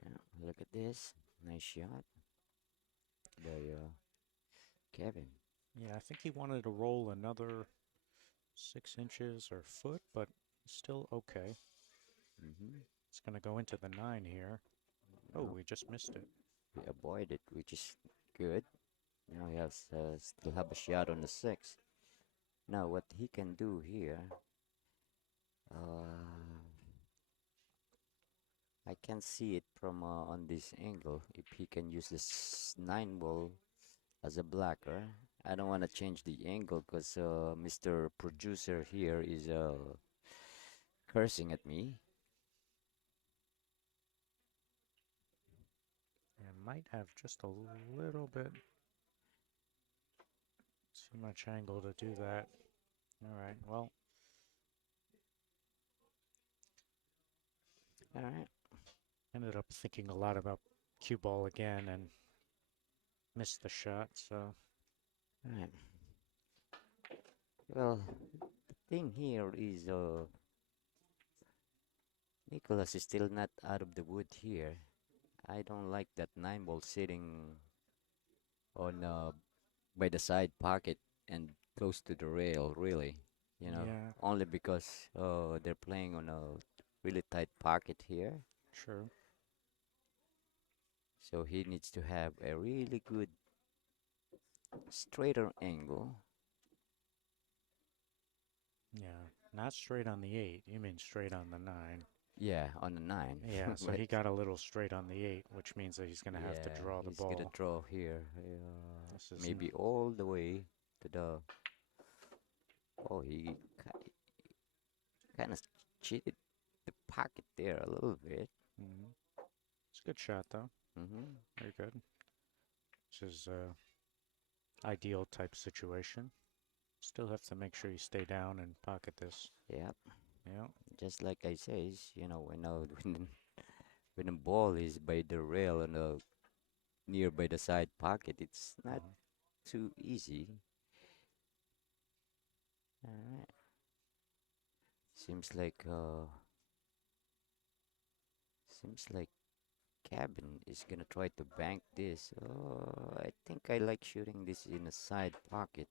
Yeah, look at this. Nice shot by Kevin. Yeah, I think he wanted to roll another 6 inches or foot, but still okay. Hmm. It's going to go into the nine here. Oh, No, we just missed it. we avoided, which is good. Now he has still have a shot on the six. Now what he can do here, uh, I can see it from on this angle. If he can use this nine ball as a blocker, I don't want to change the angle because Mr. Producer here is cursing at me. And might have just a little bit too much angle to do that. All right, well, All right, ended up thinking a lot about cue ball again and missed the shot, so all right. Well, the thing here is Nicholas is still not out of the wood here. I don't like that nine ball sitting on by the side pocket and close to the rail, really. yeah, Only because they're playing on a really tight pocket here. true. So he needs to have a really good straighter angle. Yeah, not straight on the eight. You mean straight on the nine. Yeah, on the nine. Yeah, so But he got a little straight on the eight, which means that he's going to have to yeah, draw the he's gonna ball. draw here. This is Maybe all the way to the. Oh, he kind of cheated the pocket there a little bit. it's a good shot though. Mm-hmm. Very good. This is ideal type situation. Still have to make sure you stay down and pocket this. Yep. Yeah. Just like I says, when when the ball is by the rail and near by the side pocket, it's not Hmm. too easy. Alright. Seems like Cabin is gonna try to bank this. I think I like shooting this in a side pocket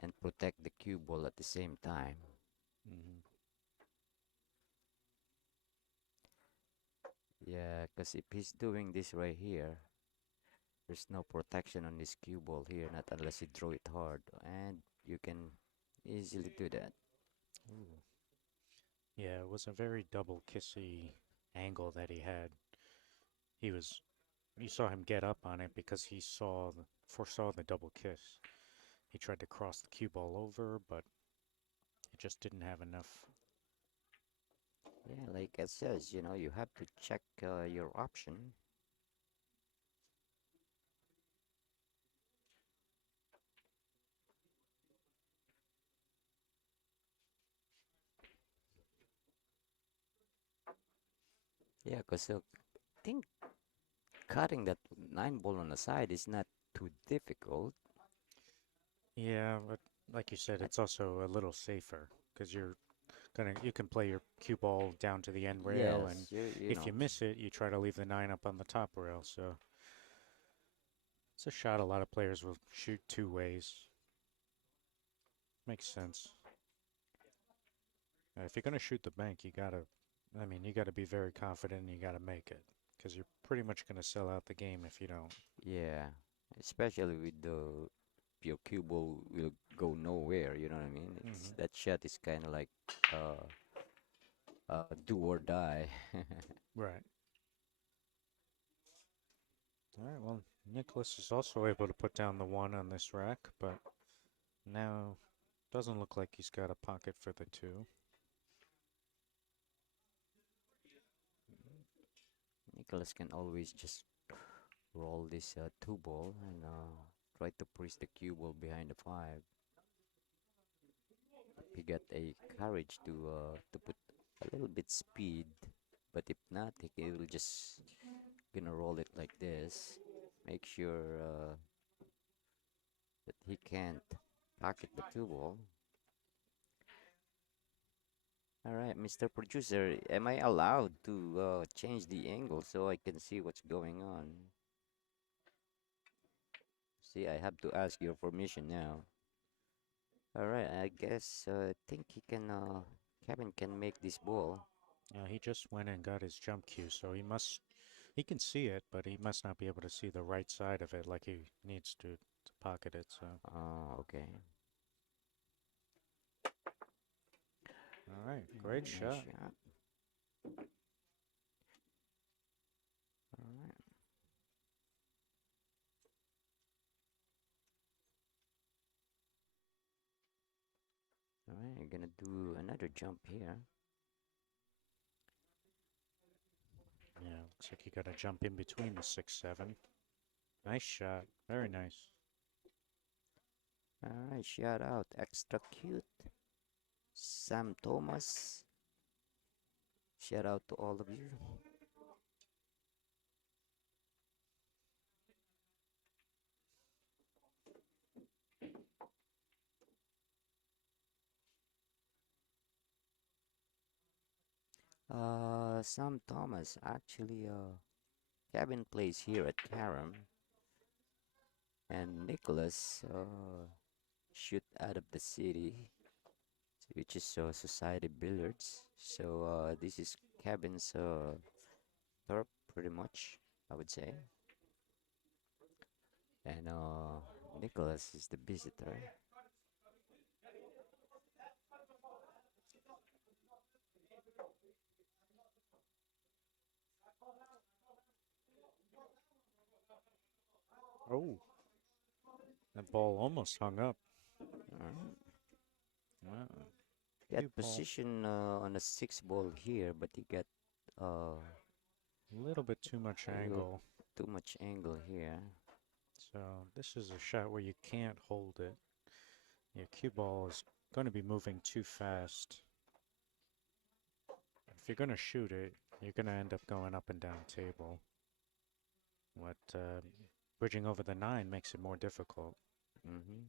and protect the cue ball at the same time. Hmm. Yeah, because if he's doing this right here, there's no protection on this cue ball here, not unless you throw it hard, and you can easily do that. Ooh. Yeah, it was a very double kissy angle that he had. He was, you saw him get up on it because he foresaw the double kiss. He tried to cross the cue ball over, but it just didn't have enough. Yeah, like it says, you have to check your option. Yeah, because I think cutting that nine ball on the side is not too difficult. Yeah, but like you said, I, it's also a little safer because you can play your cue ball down to the end rail, and yes, you if you know, miss it, you try to leave the nine up on the top rail. So it's a shot a lot of players will shoot two ways. Makes sense. If you're gonna shoot the bank, you gotta be very confident and you gotta make it because you're pretty much gonna sell out the game if you don't. yeah, especially with the your cue ball will go nowhere. You know what I mean? It's Hmm. that shot is kind of like uh, do or die. Right. Alright, well, Nicholas is also able to put down the 1 on this rack, but now doesn't look like he's got a pocket for the 2. Nicholas can always just roll this 2 ball and try to press the cue ball behind the 5. He got a courage to put a little bit speed, but if not, he will just gonna roll it like this. Make sure that he can't pocket the 2 ball. All right, Mr. Producer, am I allowed to change the angle so I can see what's going on? See, I have to ask your permission now. All right, I guess I think Kevin can make this ball. He just went and got his jump cue, so he can see it, but he must not be able to see the right side of it like he needs to pocket it, so. Oh, okay. All right, great Nice shot. shot. All right. All right, I'm gonna do another jump here. Yeah, looks like you got to jump in between the 6-7. Nice shot, very nice. All right, shout out, extra cute, Sam Thomas. Shout out to all of you. Sam Thomas, actually, Kevin plays here at Karam, and Nicholas shoot out of the city, which is Society Billiards. So this is Kevin's turf, pretty much, I would say. And Nicholas is the visitor. Oh, that ball almost hung up. Alright. Wow. Got Cue ball. position on a 6 ball here, but he got uh, A little bit too much a little angle. too much angle here. So this is a shot where you can't hold it. Your cue ball is going to be moving too fast. If you're going to shoot it, you're going to end up going up and down table. What bridging over the 9 makes it more difficult. Mm-hmm.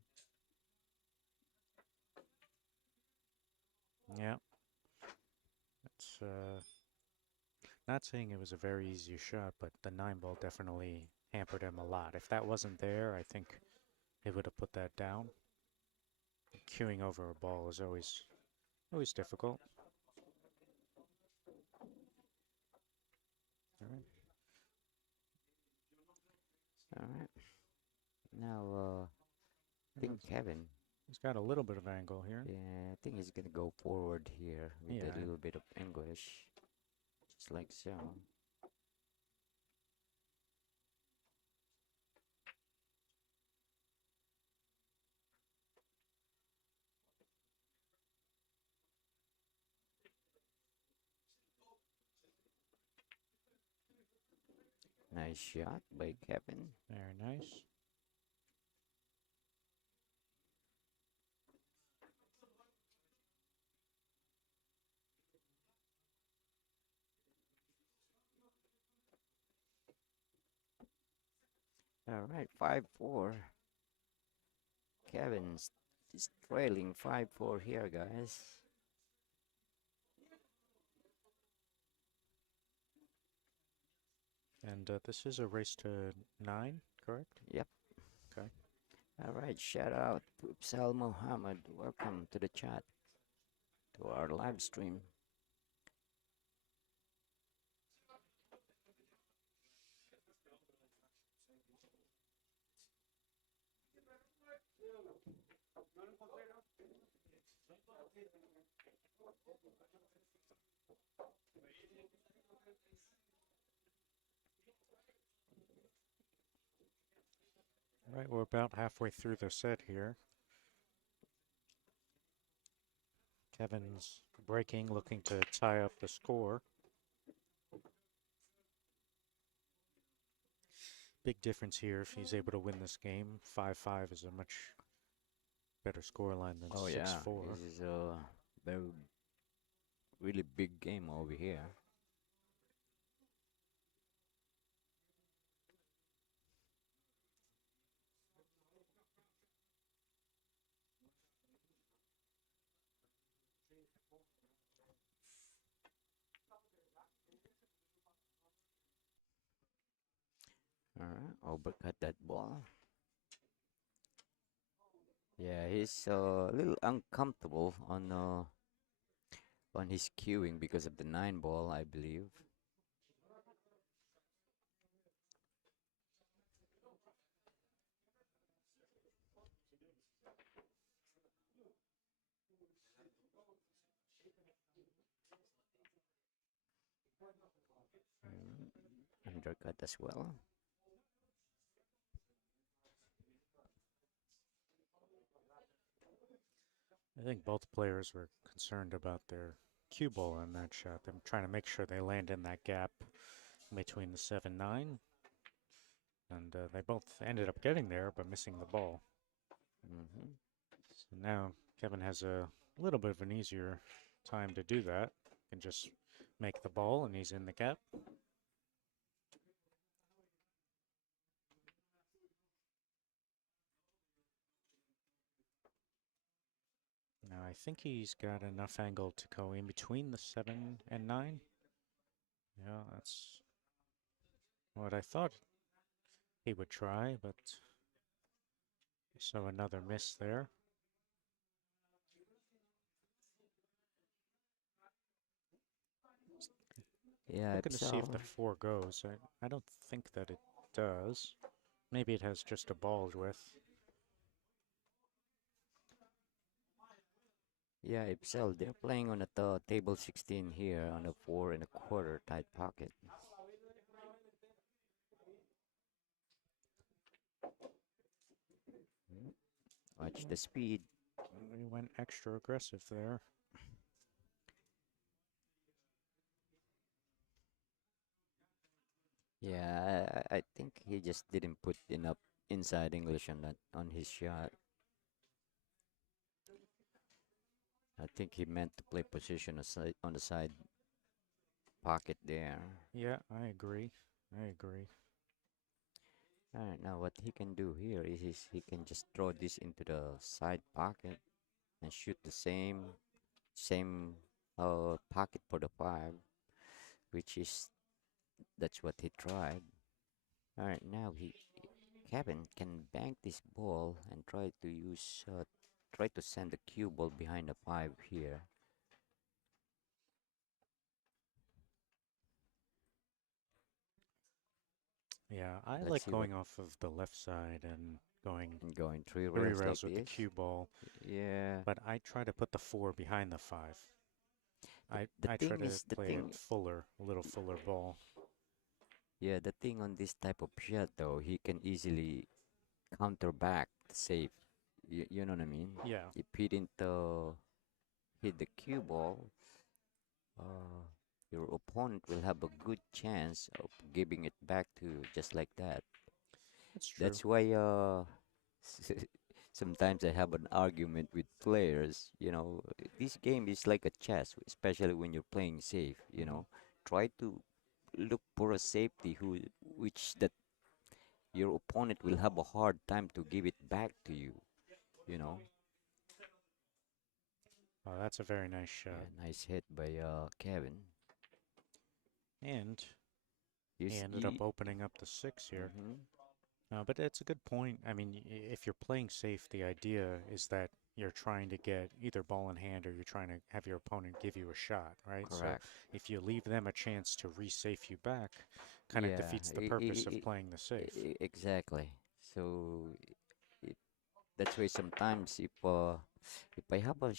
Yeah. It's not saying it was a very easy shot, but the 9 ball definitely hampered him a lot. If that wasn't there, I think he would have put that down. Cueing over a ball is always difficult. All right. All right. Now, I think Kevin. He's got a little bit of angle here. Yeah, I think he's gonna go forward here with Yeah. a little bit of English, just like so. Nice shot by Kevin. Very nice. All right, 5-4. Kevin is trailing 5-4 here, guys. And this is a race to 9, correct? Yep. Okay. All right, shout out to Ibsal Mohammed. Welcome to the chat, to our live stream. Right, we're about halfway through the set here. Kevin's breaking, looking to tie up the score. Big difference here if he's able to win this game. 5-5 is a much better scoreline than Oh yeah, 6-4. this is a very really big game over here. All right, overcut that ball. Yeah, he's a little uncomfortable on his queuing because of the 9 ball, I believe. Undercut as well. I think both players were concerned about their cue ball in that shot. They're trying to make sure they land in that gap between the 7-9. And they both ended up getting there, but missing the ball. Hmm. So now Kevin has a little bit of an easier time to do that. Can just make the ball, and he's in the gap. Now I think he's got enough angle to go in between the 7 and 9. Yeah, that's what I thought he would try, but so another miss there. Yeah, Looking to it's see if the 4 goes. I don't think that it does. Maybe it has just a ball width. yeah, Ipsel. They're playing on the table 16 here on a 4 1/4 tight pocket. Mm. Watch the speed. We went extra aggressive there. Yeah, I think he just didn't put enough inside English on that on his shot. I think he meant to play position aside, on the side pocket there. Yeah, I agree. I agree. Alright, now what he can do here is he can just throw this into the side pocket and shoot the same pocket for the 5, which is that's what he tried. Alright, now he Kevin can bank this ball and try to send the cue ball behind the 5 here. Yeah, I Let's like see what going off of the left side and going and going 3 three rails like rails with the this. cue ball, Yeah. but I try to put the 4 behind the 5. The I try thing to is the play it thing fuller, a little fuller ball. Yeah, the thing on this type of shot though, he can easily counter back the save. You know what I mean? Yeah, If he didn't hit the cue ball, uh, your opponent will have a good chance of giving it back to you just like that. that's true. That's why sometimes I have an argument with players. This game is like a chess, especially when you're playing safe. Hmm. Try to look for a safety which that your opponent will have a hard time to give it back to you. You know. Oh, that's a very nice Yeah, shot. nice hit by Kevin. And You, he s- ended up you, opening up the 6 here. mm-hmm, But it's a good point. I mean, if you're playing safe, the idea is that you're trying to get either ball in hand or you're trying to have your opponent give you a shot, right? So correct. if you leave them a chance to resafe you back, kind of Yeah, defeats the purpose of playing the safe. exactly. So it, that's why sometimes if I have a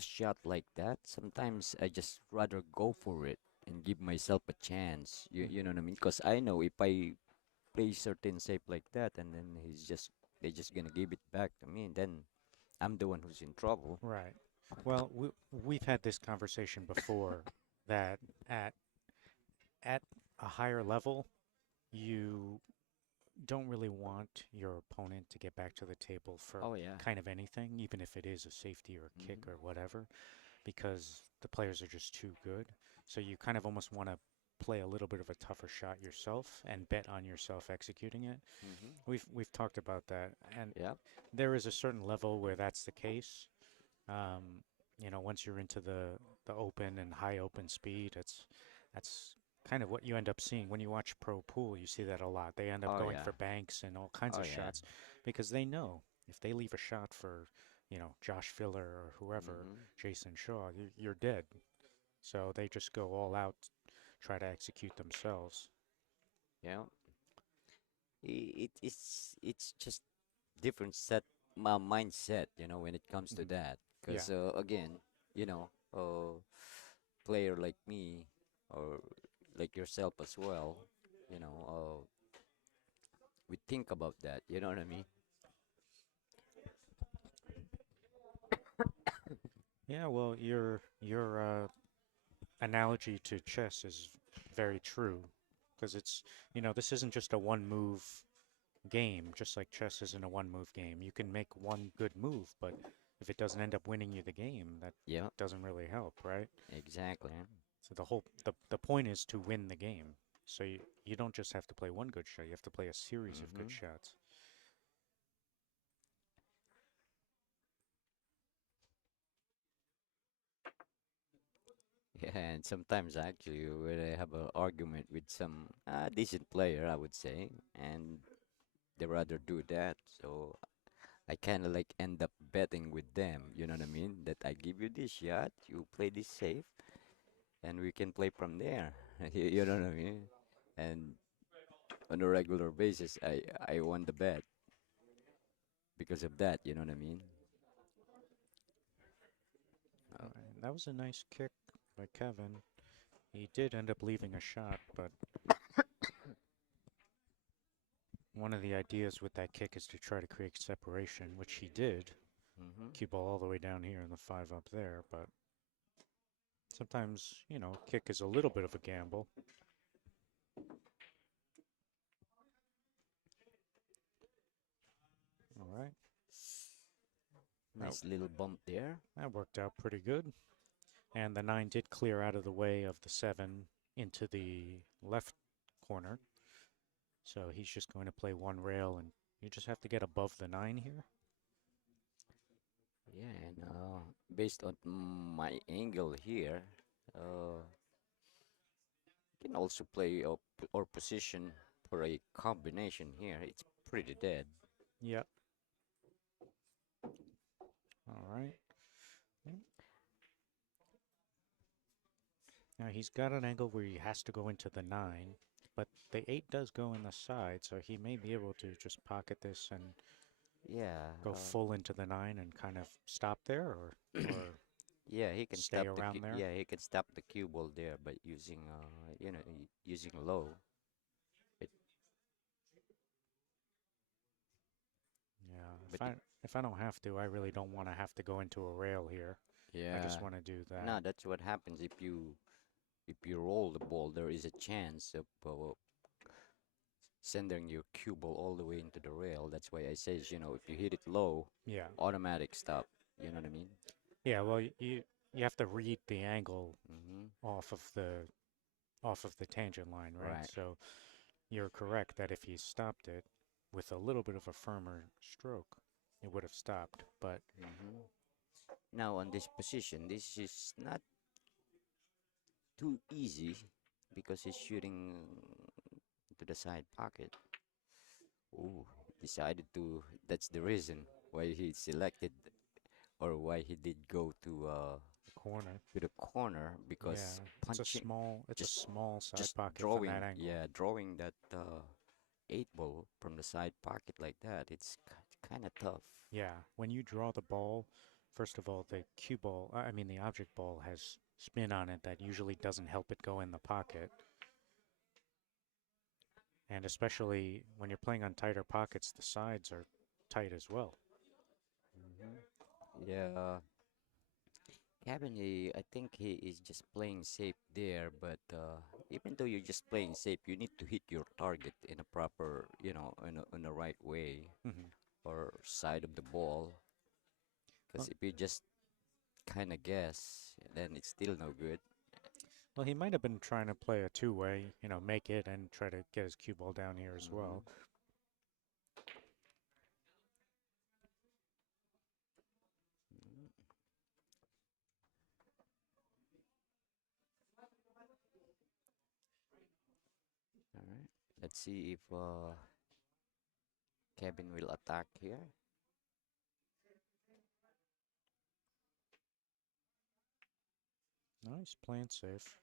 shot like that, sometimes I just rather go for it and give myself a chance. You Hmm. know what I mean? Because I know if I play certain shape like that, and then they're just gonna give it back to me, and then I'm the one who's in trouble. Right. Well, we've had this conversation before that at at a higher level, you don't really want your opponent to get back to the table for Oh yeah. kind of anything, even if it is a safety or a kick Mhm. or whatever, because the players are just too good. So you kind of almost want to play a little bit of a tougher shot yourself and bet on yourself executing it. Mhm. We've talked about that, and Yep. there is a certain level where that's the case. Um, once you're into the open and high open speed, that's kind of what you end up seeing when you watch pro pool. You see that a lot. They end up Oh going yeah. for banks and all kinds Oh of yeah. shots because they know if they leave a shot for, Josh Filler or whoever, Mhm. Jason Shaw, you're dead. So they just go all out, try to execute themselves. Yeah. It's just different set my mindset, when it comes to Hmm. that. Yeah. Because again, you know, player like me or like yourself as well, we think about that. You know what I mean? Yeah, well, your analogy to chess is very true because this isn't just a one move game, just like chess isn't a one move game. You can make one good move, but if it doesn't end up winning you the game, that Yeah, doesn't really help, right? exactly. So the point is to win the game. So you don't just have to play one good shot, you have to play a series of good Mm-hmm. shots. Yeah, and sometimes actually when I have an argument with some decent player, I would say, and they rather do that, so I kind of like end up betting with them. You know what I mean? That I give you this shot, you play this safe, and we can play from there. You know what I mean? And on a regular basis, I won the bet because of that. You know what I mean? Uh, All right, that was a nice kick by Kevin. He did end up leaving a shot, but one of the ideas with that kick is to try to create separation, which he did. mm-hmm. Cue ball all the way down here and the five up there, but sometimes, kick is a little bit of a gamble. All right. That, Nice little bump there. that worked out pretty good. And the nine did clear out of the way of the seven into the left corner. So he's just going to play one rail, and you just have to get above the nine here. Yeah, and based on my angle here, can also play or position for a combination here. It's pretty dead. Yep. All right. Now he's got an angle where he has to go into the nine, but the eight does go in the side, so he may be able to just pocket this and Yeah, go full into the nine and kind of stop there, or yeah, he can stay stop around there. yeah, he can stop the cue ball there by using using low. It Yeah. but If I don't have to, I really don't want to have to go into a rail here. I yeah, just want to do that. no, that's what happens if you roll the ball. There is a chance of sending your cue ball all the way into the rail. That's why I says, if you hit it low, Yeah. automatic stop. You know what I mean? Yeah, well, you have to read the angle Mm-hmm. off of the tangent line, right? Right. So you're correct that if he stopped it with a little bit of a firmer stroke, it would have stopped. But Mm-hmm. Now on this position, this is not too easy because he's shooting to the side pocket. Ooh, decided to. That's the reason why he selected or why he did go the corner, to the corner yeah, because punching, it's a just small side just pocket from drawing, that angle. yeah, drawing that eight ball from the side pocket like that. It's kind of tough. Yeah, when you draw the ball, first of all, the cue ball, I mean the object ball has spin on it that usually doesn't help it go in the pocket. And especially when you're playing on tighter pockets, the sides are tight as well. Yeah, Kevin, I think he is just playing safe there, but even though you're just playing safe, you need to hit your target in a proper, in the right way Hmm. or side of the ball. Because Well, if you just kind of guess, then it's still no good. well, he might have been trying to play a two-way, make it and try to get his cue ball down here as Hmm. well. All right. Let's see if Kevin will attack here. Nice, playing safe.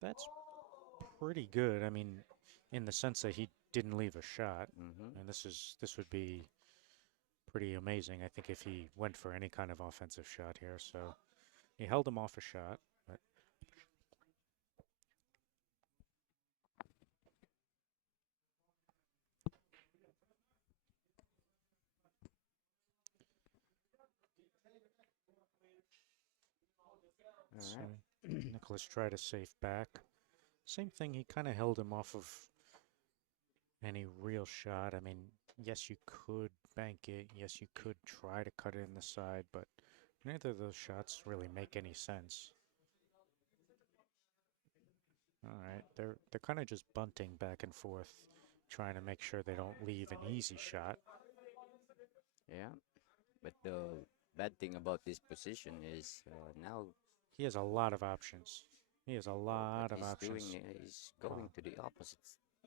That's pretty good. I mean, in the sense that he didn't leave a shot, Hmm. and this would be pretty amazing. I think if he went for any kind of offensive shot here, so he held him off a shot. But All so right. Nicholas tried a safe back. Same thing. He kind of held him off of any real shot. I mean, yes, you could bank it. Yes, you could try to cut it in the side, but neither of those shots really make any sense. All right, they're kind of just bunting back and forth, trying to make sure they don't leave an easy shot. Yeah. But the bad thing about this position is now He has a lot of options. He has a what lot of he's doing options. is Oh, going to the opposite.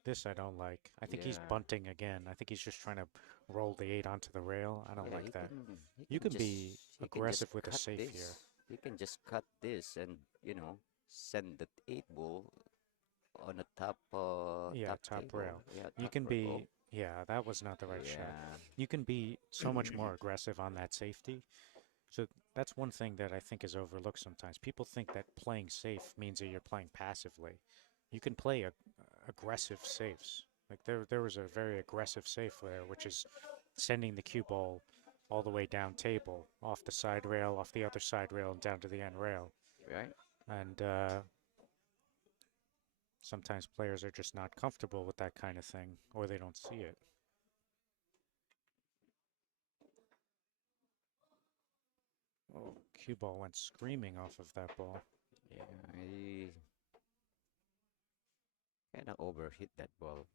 this I don't like. I think he's Yeah. bunting again. I think he's just trying to roll the eight onto the rail. I don't Yeah, like that. he You can can be he can just aggressive with a cut safe here. this. He can just cut this and send that eight ball on a Yeah, top top table. rail. Yeah, You top can rail. Oh, be, yeah, that was not the right shot. yeah. You can be so much more aggressive on that safety. So that's one thing that I think is overlooked sometimes. People think that playing safe means that you're playing passively. You can play aggressive safes. Like there was a very aggressive safe there, which is sending the cue ball all the way down table, off the side rail, off the other side rail, and down to the end rail. Right. And sometimes players are just not comfortable with that kind of thing, or they don't see it. Oh, cue ball went screaming off of that ball. Yeah, he kind of overhit that ball.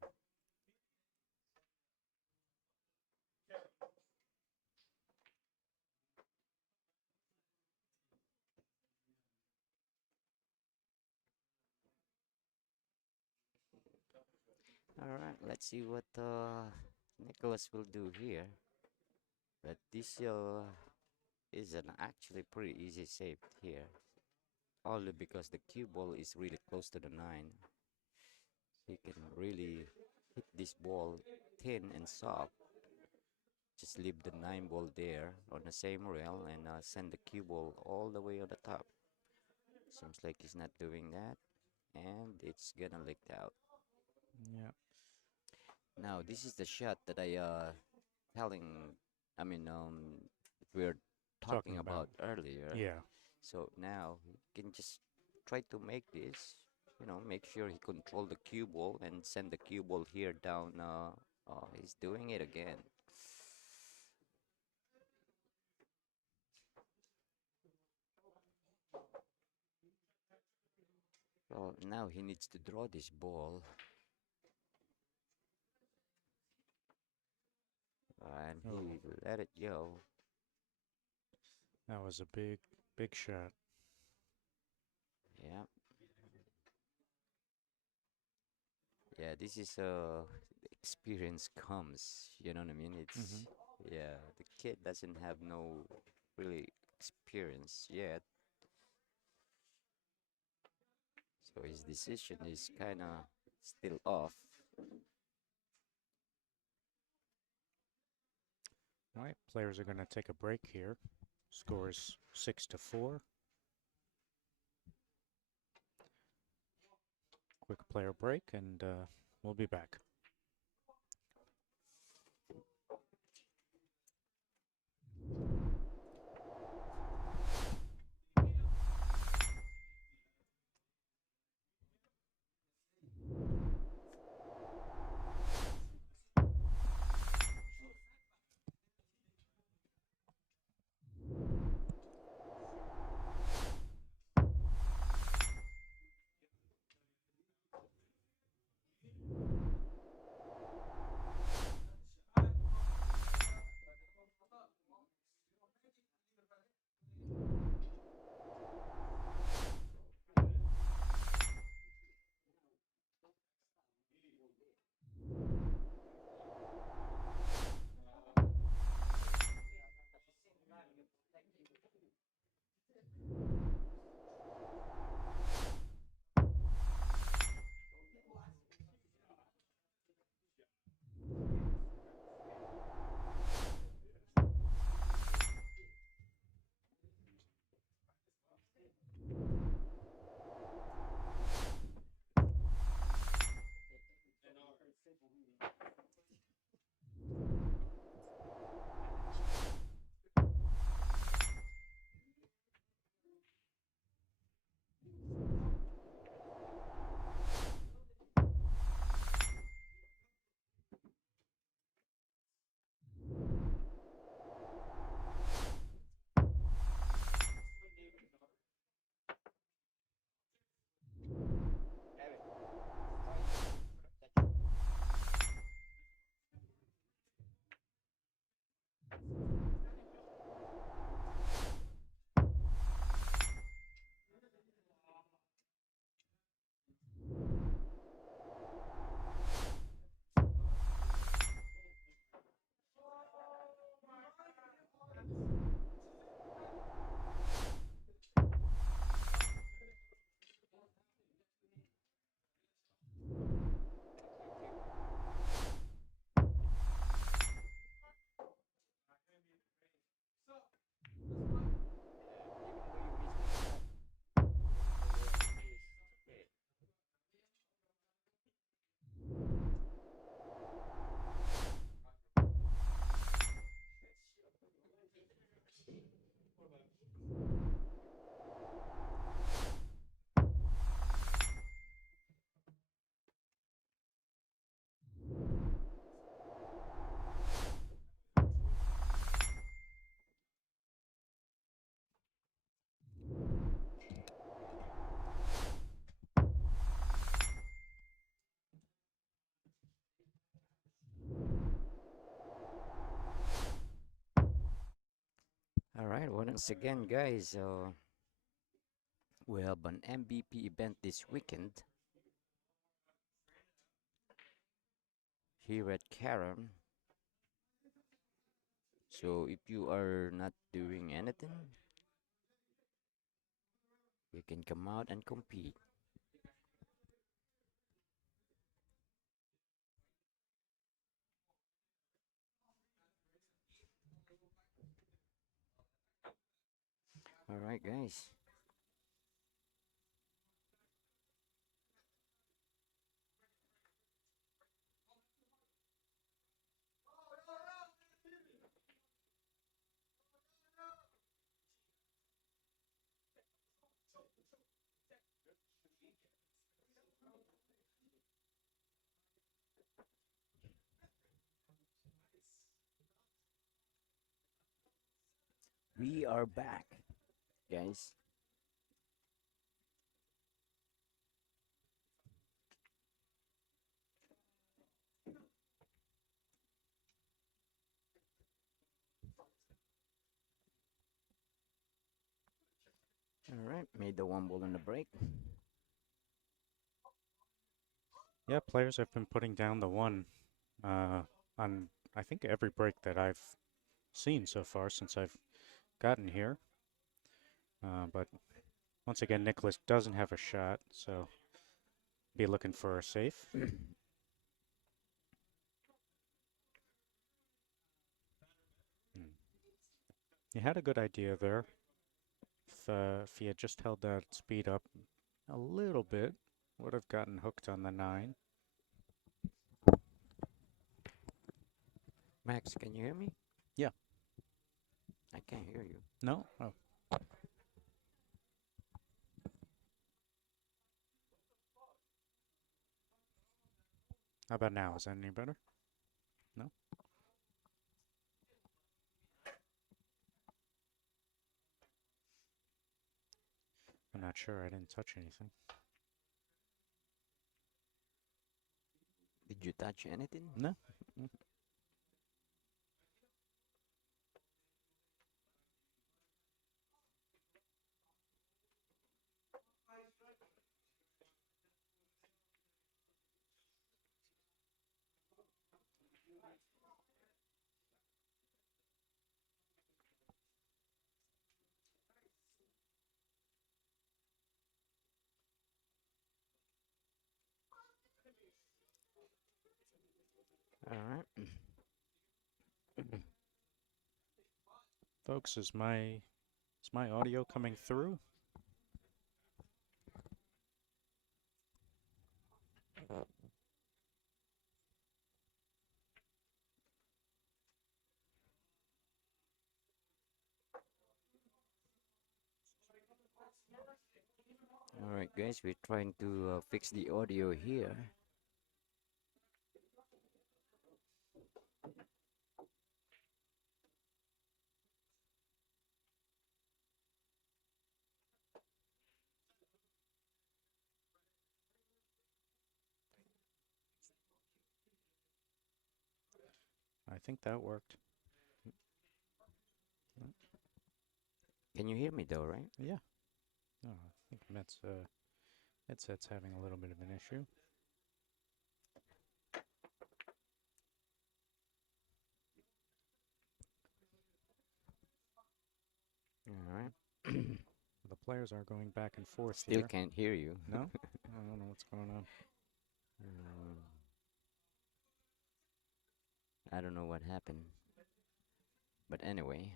All right, let's see what Nicholas will do here. But this is an actually pretty easy save here. Only because the cue ball is really close to the nine. He can really hit this ball thin and soft. Just leave the nine ball there on the same rail and send the cue ball all the way on the top. Seems like he's not doing that, and it's gonna leak out. Yeah. Now this is the shot that telling, I mean we're talking Talking about. about earlier. Yeah. So now he can just try to make this, make sure he control the cue ball and send the cue ball here down. Oh, he's doing it again. Well, now he needs to draw this ball, and Oh, he let it go. that was a big shot. Yeah, yeah. This is experience comes. You know what I mean? Hmm. Yeah. The kid doesn't have no really experience yet, so his decision is kind of still off. All right, players are going to take a break here. Scores 6-4. quick player break, and we'll be back. Even though you miss the shot, okay. All right, once again, guys, we have an MVP event this weekend here at Karam. So if you are not doing anything, you can come out and compete. All right, guys. We are back, guys. All right, made the one ball in the break. Yeah, players have been putting down the one on, I think, every break that I've seen so far since I've gotten here. But once again, Nicolas doesn't have a shot, so be looking for a safe. He had a good idea there. If he had just held that speed up a little bit, Would have gotten hooked on the 9. Max, can you hear me? Yeah. I can't hear you. No? Oh. How about now? Is that any better? No? I'm not sure. I didn't touch anything. Did you touch anything? No? All right. Folks, is my audio coming through? All right, guys, we're trying to fix the audio here. I think that worked. Can you hear me though, right? Yeah. No, I think Met's headset's having a little bit of an issue. All right. The players are going back and forth Still here. can't hear you. No? I don't know what's going on. Um, I don't know what happened. But anyway,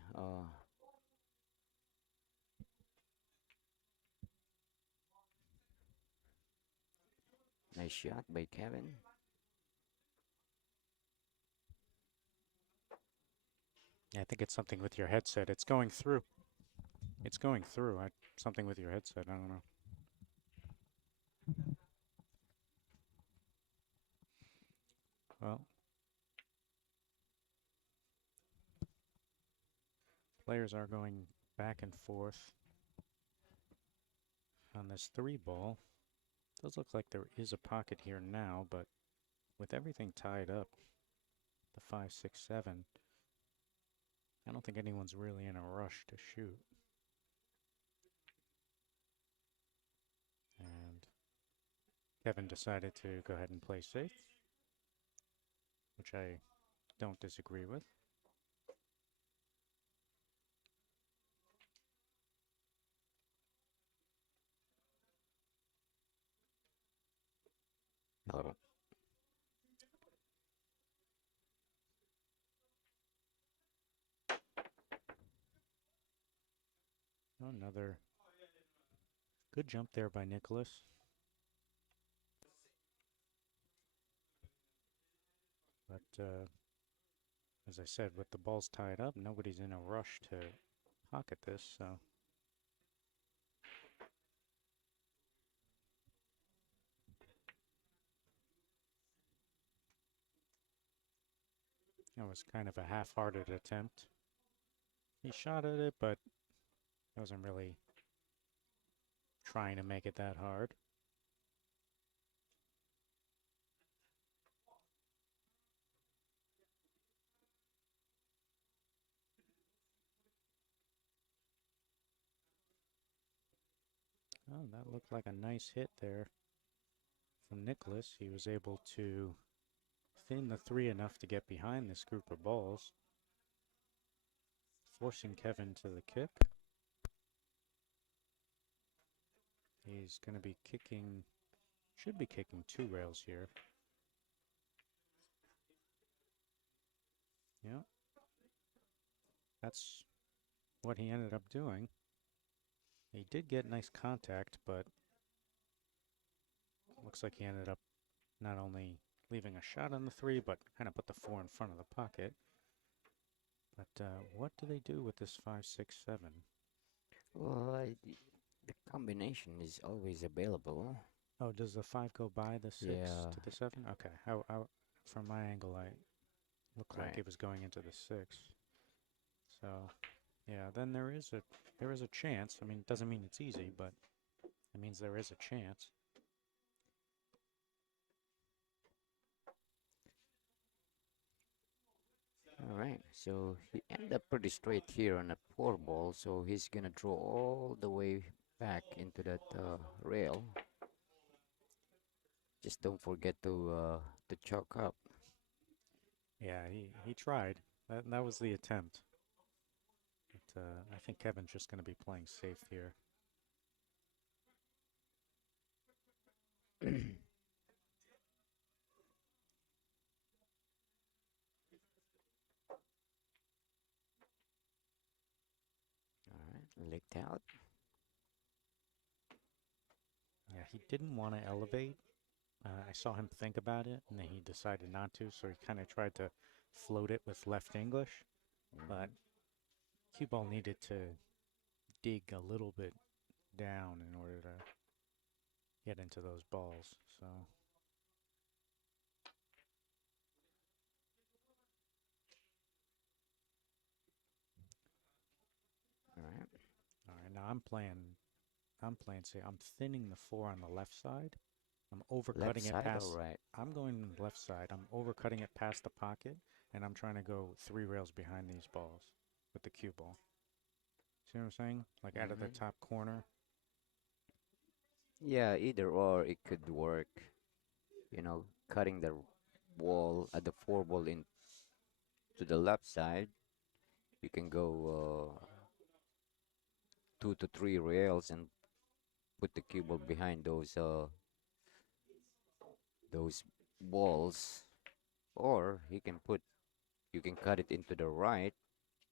nice shot by Kevin. Yeah, I think it's something with your headset. It's going through. It's going through. Something with your headset. I don't know. Well, players are going back and forth on this 3 ball. Does look like there is a pocket here now, but with everything tied up, the 5, 6, 7, I don't think anyone's really in a rush to shoot. And Kevin decided to go ahead and play safe, which I don't disagree with. Hello. Another good jump there by Nicolas. But as I said, with the balls tied up, nobody's in a rush to pocket this, so. That was kind of a half-hearted attempt. He shot at it, but wasn't really trying to make it that hard. Oh, that looked like a nice hit there from Nicolas. He was able to thin the 3 enough to get behind this group of balls, forcing Kevin to the kick. He's going to be kicking, should be kicking 2 rails here. Yeah. That's what he ended up doing. He did get nice contact, but looks like he ended up not only leaving a shot on the 3, but kind of put the 4 in front of the pocket. But what do they do with this 5, 6, 7? Well, the combination is always available. Oh, does the 5 go by the 6 Yeah, to the 7? Okay. From my angle, I looked like right. it was going into the 6. So, yeah, then there is a chance. I mean, it doesn't mean it's easy, but it means there is a chance. All right. So he ended up pretty straight here on a 4 ball. So he's gonna draw all the way back into that rail. Just don't forget to chalk up. Yeah, he tried. That was the attempt. But I think Kevin's just going to be playing safe here. All right, licked out. Yeah, he didn't want to elevate. I saw him think about it, and then he decided not to, so he kind of tried to float it with left English. But Mhm. cue ball needed to dig a little bit down in order to get into those balls. So All right. all right, now I'm playing. Say I'm thinning the 4 on the left side. I'm Left overcutting it side or past. right? I'm going left side. I'm overcutting it past the pocket, and I'm trying to go 3 rails behind these balls with the cue ball. See what I'm saying? Like out of the Mm-hmm. top corner. Yeah, either or it could work. Cutting the wall at the 4 ball in to the left side. You can go 2 to 3 rails and put the cue ball behind those balls, or you can cut it into the right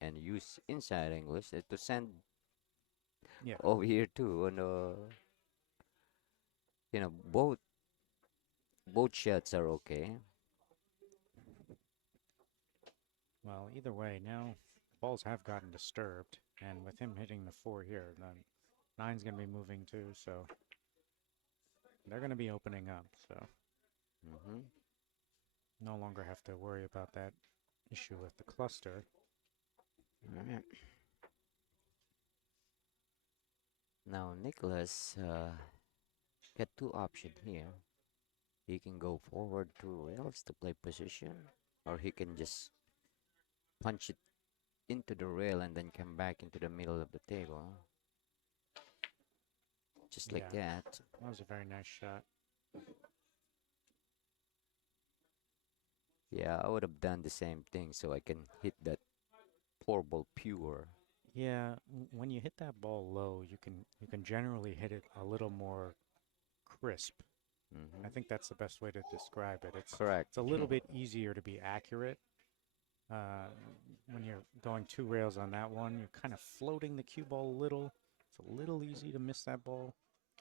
and use inside English to send Yeah. over here too. And both shots are okay. Well, either way, now balls have gotten disturbed, and with him hitting the 4 here, then nine's going to be moving too, so they're going to be opening up. So Mm-hmm. no longer have to worry about that issue with the cluster. All right. Now Nicholas got two options here. He can go forward 2 rails to play position, or he can just punch it into the rail and then come back into the middle of the table, just like Yeah, that. that was a very nice shot. Yeah, I would have done the same thing so I can hit that 4 ball pure. Yeah, when you hit that ball low, you can generally hit it a little more crisp. I Mm-hmm. think that's the best way to describe it. Correct. It's a little bit easier to be accurate. Uh, when you're going 2 rails on that one, you're kind of floating the cue ball a little. It's a little easy to miss that ball,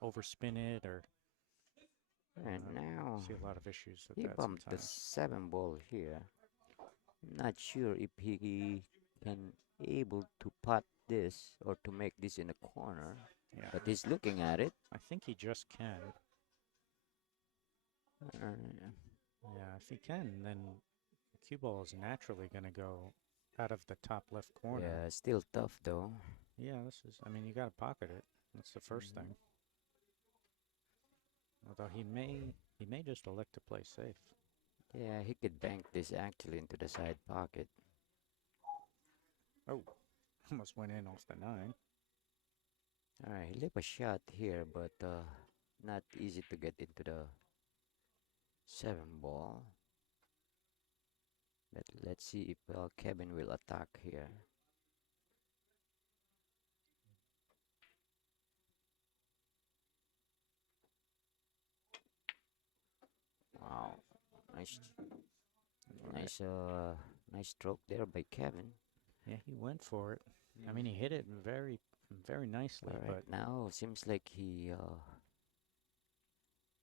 overspin it, or And now see a lot of issues with he that bumped the sometimes. 7 ball here. Not sure if he can able to putt this or to make this in a corner, Yeah, but he's looking at it. I think he just can. Uh, Yeah, if he can, then the cue ball is naturally going to go out of the top left corner. yeah, still tough though. Yeah, I mean, you got to pocket it. That's the first Mhm. thing. Although he may just elect to play safe. Yeah, he could bank this actually into the side pocket. Oh, almost went in off the 9. All right, he left a shot here, but not easy to get into the 7 ball. Let's see if Kevin will attack here. Wow, nice, All right. nice, nice stroke there by Kevin. Yeah, he went for it. I mean, he hit it very, very nicely, All right, but now seems like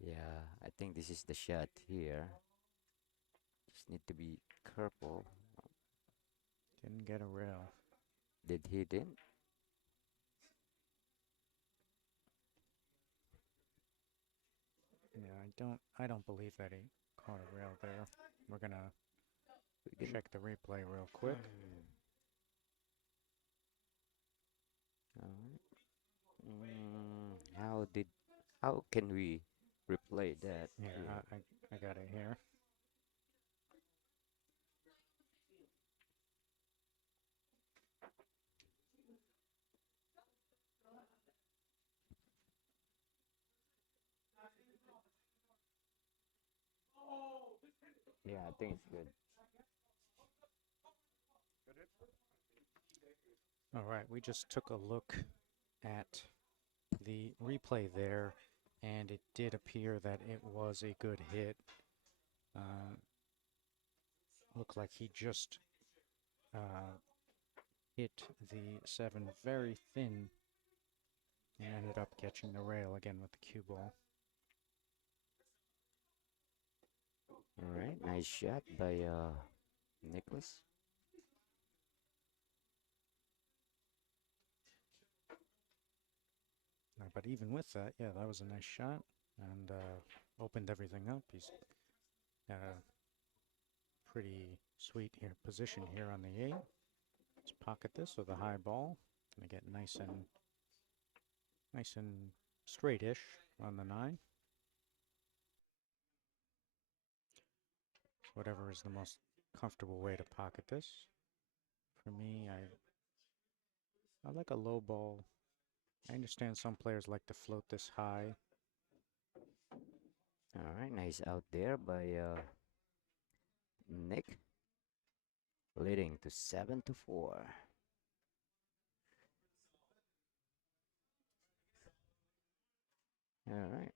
Yeah, I think this is the shot here. Just need to be careful. Didn't get a rail. Did he didn't? Yeah, I don't believe that he caught a rail there. We're gonna We can. check the replay real quick. Alright. How did? How can we replay that Here, here? I got it here. Yeah, I think it's good. All right, we just took a look at the replay there, and it did appear that it was a good hit. Looked like he just uh, hit the 7 very thin and ended up catching the rail again with the cue ball. All right, nice shot by Nicholas. But even with that, yeah, that was a nice shot and opened everything up. He's got a pretty sweet here position here on the 8. Let's pocket this with a high ball. Gonna get nice and straight-ish on the 9. Whatever is the most comfortable way to pocket this. For me, I like a low ball. I understand some players like to float this high. All right, nice out there by Nick, leading to 7-4. All right.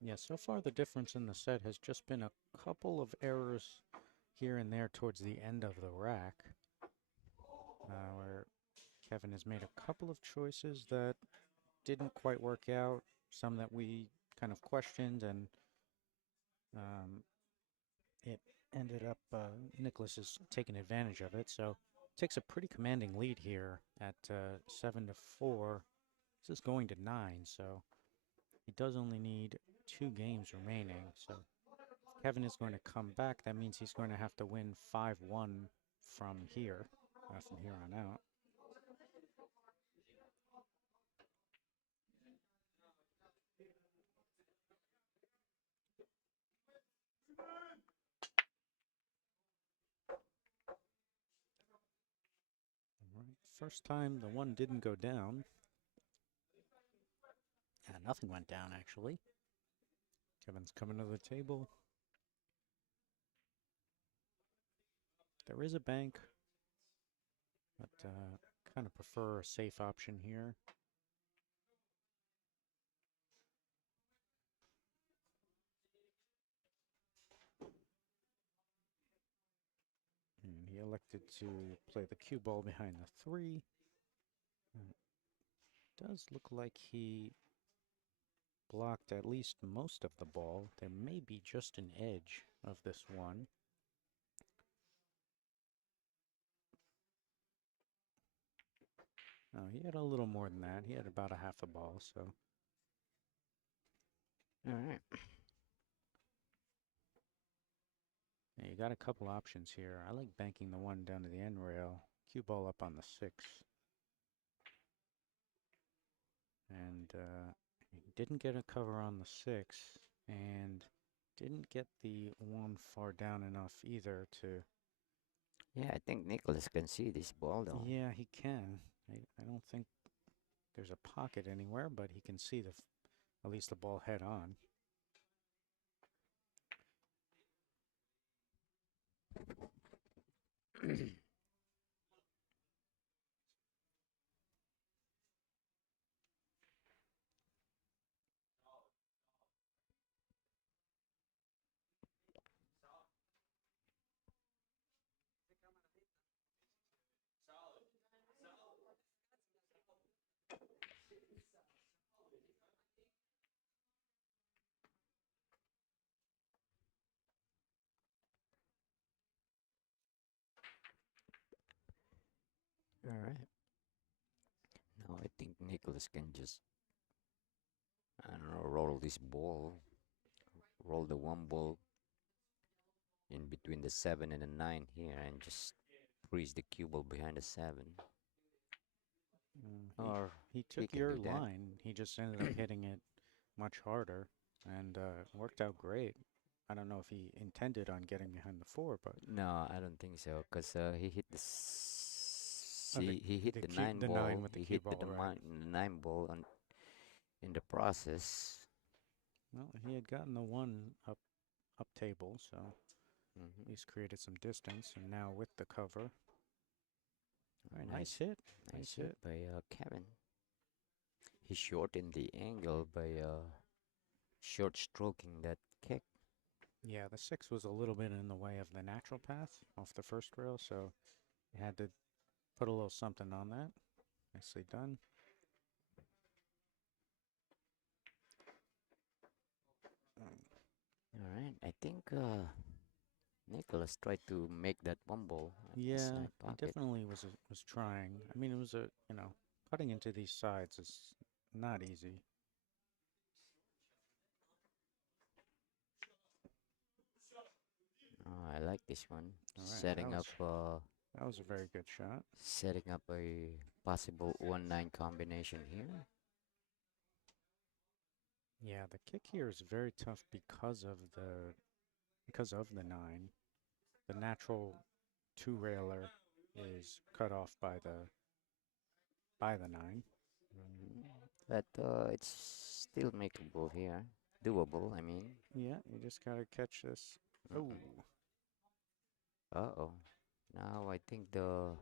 Yeah, so far the difference in the set has just been a couple of errors here and there towards the end of the rack, where Kevin has made a couple of choices that didn't quite work out, some that we kind of questioned, and it ended up Nicholas is taking advantage of it. So takes a pretty commanding lead here at 7-4. This is going to 9, so he does only need 2 games remaining. So Kevin is going to come back. That means he's going to have to win 5-1 from here on out. All right. First time the 1 didn't go down. Nothing went down, actually. Kevin's coming to the table. There is a bank, but kind of prefer a safe option here. And he elected to play the cue ball behind the 3. It does look like he blocked at least most of the ball. There may be just an edge of this 1. No, he had a little more than that. He had about a half a ball, so. All right. Yeah, you got a couple options here. I like banking the 1 down to the end rail. Cue ball up on the 6. And he didn't get a cover on the 6. And didn't get the 1 far down enough either to. Yeah, I think Nicholas can see this ball though. Yeah, he can. I don't think there's a pocket anywhere, but he can see at least the ball head on. All right. Now I think Nicholas can just, I don't know, roll this ball, roll the one ball in between the 7 and the 9 here and just freeze the cue ball behind the 7. He Or he he took can your do that. line. He just ended up hitting it much harder, and worked out great. I don't know if he intended on getting behind the 4, but No, I don't think so, because he hit he hit the the 9 with the he cue hit ball, right? the 9 ball on, in the process. Well, he had gotten the 1 up table, so Hmm. at least created some distance. And now with the cover, Very nice nice, hit, nice nice hit hit. by Kevin. He shortened the angle by short stroking that kick. Yeah, the 6 was a little bit in the way of the natural path off the first rail, so you had to put a little something on that. Nicely done. All right, I think Nicholas tried to make that one ball at the Yeah, side he pocket. definitely was trying. I mean, it was cutting into these sides is not easy. Oh, I like this one. All right, that was a very good shot. Setting up a possible 1-9 combination here. Yeah, the kick here is very tough because of the 9. The natural 2 railer is cut off by the 9. Mhm. But it's still makeable here. Doable, I mean. Yeah, you just gotta catch this. Oh, Mm-mm. Uh-oh. Now I think the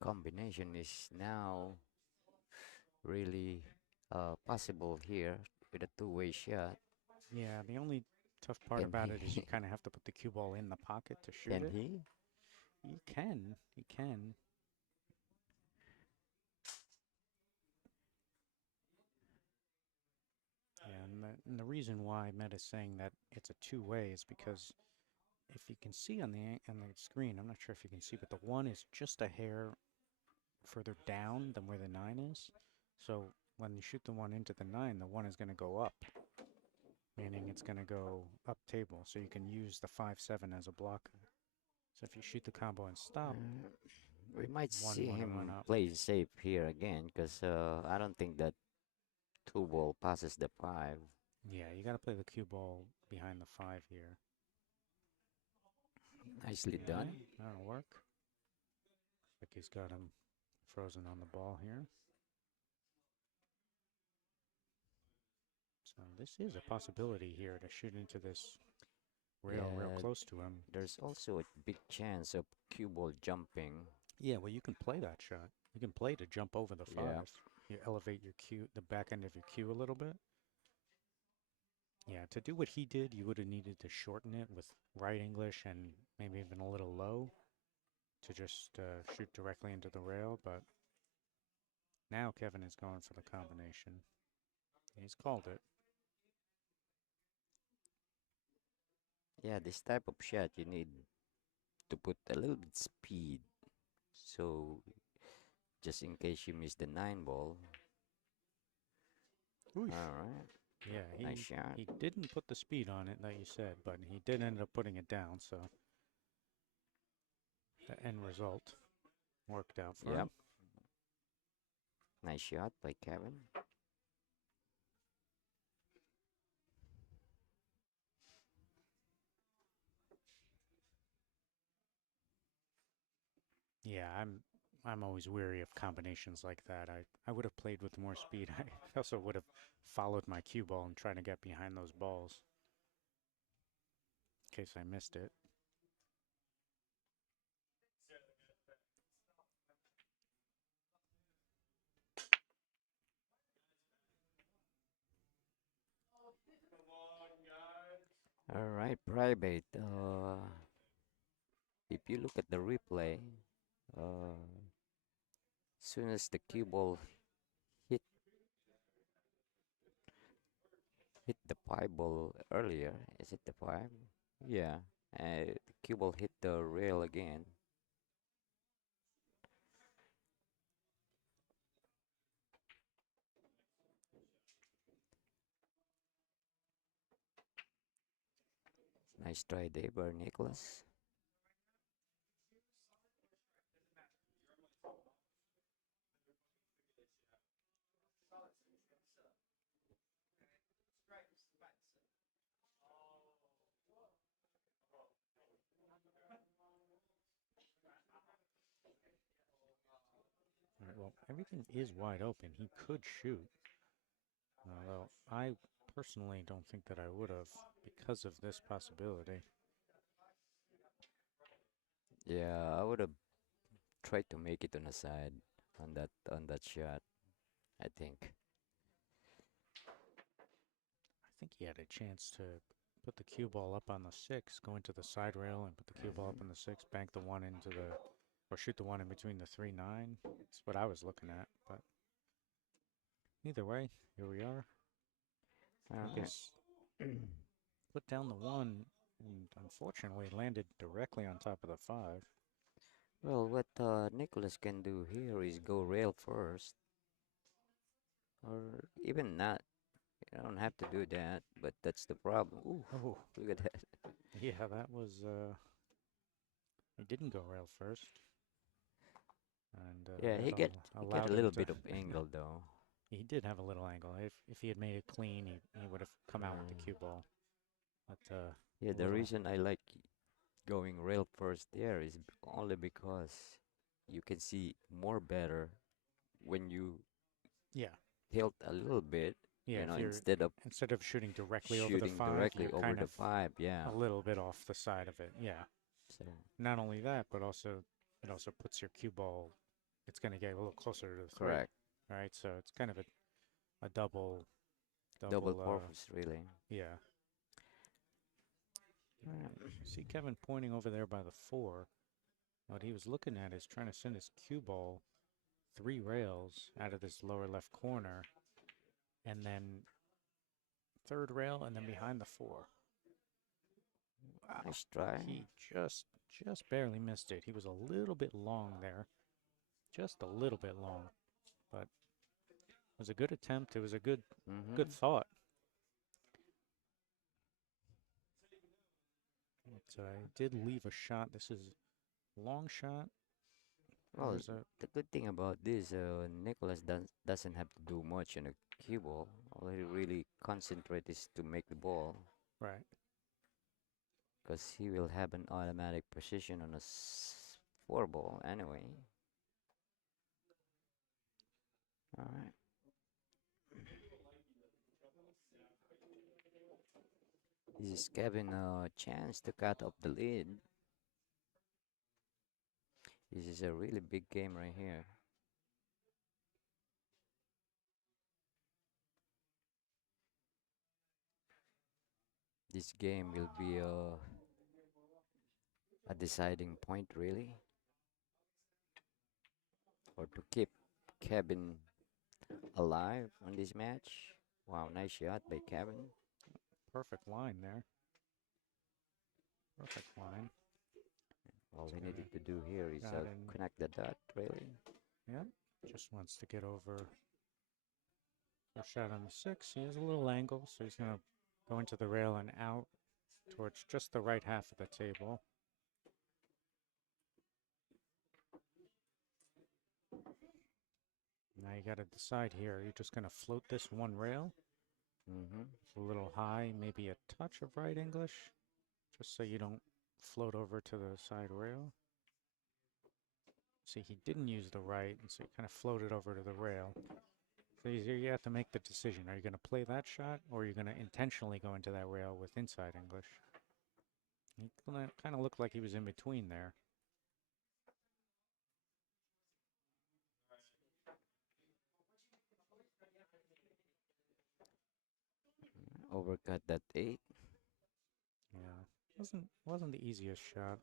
combination is now really possible here with a two-way shot. yeah. The only tough part Can about it is you he? kind of have to put the cue ball in the pocket to shoot Can it. he? You can. Yeah, and the reason why Meta's saying that it's a two-way is because if you can see on the screen, I'm not sure if you can see, but the 1 is just a hair further down than where the 9 is. So when you shoot the 1 into the 9, the 1 is going to go up, meaning it's going to go up table. So you can use the 5-7 as a blocker. So if you shoot the combo and stop, Uh, we might 1 see want to run him up. play safe here again because I don't think that two ball passes the 5. Yeah, you got to play the cue ball behind the 5 here. Nicely Yeah, done. that'll work. Looks like he's got him frozen on the ball here. So this is a possibility here to shoot into this rail real Yeah, close to him. there's also a big chance of cue ball jumping. Yeah, well, you can play that shot. You can play to jump over the 5. Yeah. You elevate your cue, the back end of your cue a little bit. Yeah, to do what he did, you would have needed to shorten it with right English and maybe even a little low to just shoot directly into the rail. But now Kevin is going for the combination. He's called it. Yeah, this type of shot you need to put a little bit speed. So just in case you miss the 9 ball. Oof. All right. Yeah, Nice shot. he didn't put the speed on it that you said, but he did end up putting it down. So the end result worked out for Yep. him. Nice shot by Kevin. Yeah, I'm always weary of combinations like that. I would have played with more speed. I also would have followed my cue ball and tried to get behind those balls in case I missed it. All right, private. If you look at the replay, soon as the cue ball hit hit the 5 ball earlier, is it the 5? Yeah, the cue ball hit the rail again. Nice try there by Nicholas. All right, well, everything is wide open. He could shoot, although I personally don't think that I would have because of this possibility. Yeah, I would have tried to make it on the side on that shot, I think. I think he had a chance to put the cue ball up on the six, go into the side rail and put the cue ball up on the six, bank the one into the, or shoot the one in between the 3-9. That's what I was looking at, but either way, here we are. Okay. He's put down the one and unfortunately landed directly on top of the five. Well, what Nicholas can do here is go rail first, or even not. You don't have to do that, but that's the problem. Ooh, Oh, look at that. yeah, that was, he didn't go rail first. And Yeah, that he get a allowed him little to. bit of angle though. He did have a little angle. If he had made it clean, he would have come out with the Uh, cue ball. But yeah, a the little, reason I like going rail first there is only because you can see more better when you yeah, tilt a little bit, yeah. If you're instead of instead of shooting directly over the shooting five, directly you're over kind the of five. Yeah. a little bit off the side of it. Yeah. So Not only that, but also it also puts your cue ball. It's going to get a little closer to the three, correct. right? So it's kind of a double, Double double. purpose, really. Yeah. Alright. You see Kevin pointing over there by the four. What he was looking at is trying to send his cue ball 3 rails out of this lower left corner, and then third rail, and then behind the four. Wow, Nice try. he just barely missed it. He was a little bit long there, just a little bit long, but it was a good attempt. It was a good Mm-hmm. thought. But did leave a shot. This is long shot. Well, There's a the good thing about this, Nicholas doesn't have to do much on a cue ball. All he really concentrate is to make the ball, right. because he will have an automatic precision on a four ball anyway. All right. This is Kevin a chance to cut off the lead. This is a really big game right here. This game will be a deciding point, really, or to keep Kevin alive on this match. Wow, nice shot by Kevin. Perfect line there. Perfect line. All It's he gonna needed to do here is got in. connect the dot, really. Yep. Just wants to get over. First shot on the six. He has a little angle, so he's going to go into the rail and out towards just the right half of the table. Now you got to decide here. Are you just going to float this one rail? Mm-hmm. A little high, maybe a touch of right English, just so you don't float over to the side rail. See, he didn't use the right, and so he kind of floated over to the rail. So here you have to make the decision. Are you going to play that shot, or are you going to intentionally go into that rail with inside English? He kind of looked like he was in between there. Overcut that eight. Yeah, wasn't the easiest shot.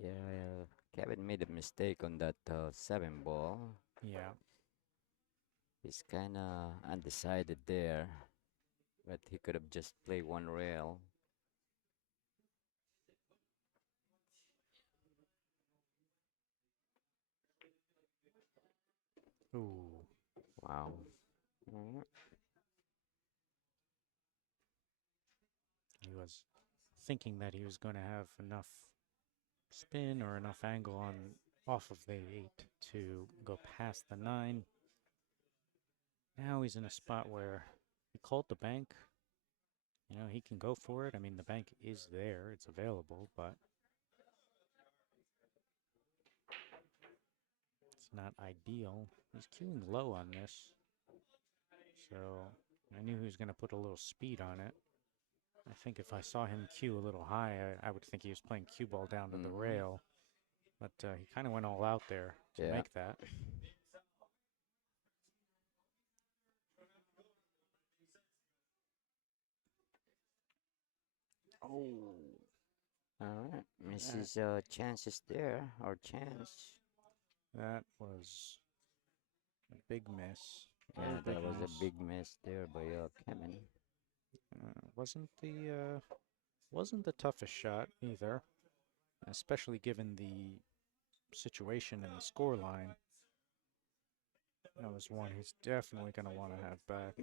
Yeah, Kevin made a mistake on that seven ball. Yeah, He's kind of undecided there, but he could have just played one rail. ooh, Wow. Alright. He was thinking that he was going to have enough spin or enough angle on off of the 8 to go past the 9. Now he's in a spot where he called the bank. You know, he can go for it. I mean, the bank is there. It's available, but it's not ideal. He's queuing low on this. So I knew he was going to put a little speed on it. I think if I saw him cue a little high, I would think he was playing cue ball down to the rail. But he kind of went all out there to Yeah. make that. Oh. Alright. Misses chances there, or chance. That was a big miss. Yeah, Very big that was a miss. big miss there by Kevin. Wasn't the toughest shot either, especially given the situation and the score line. That was one he's definitely going to want to have back.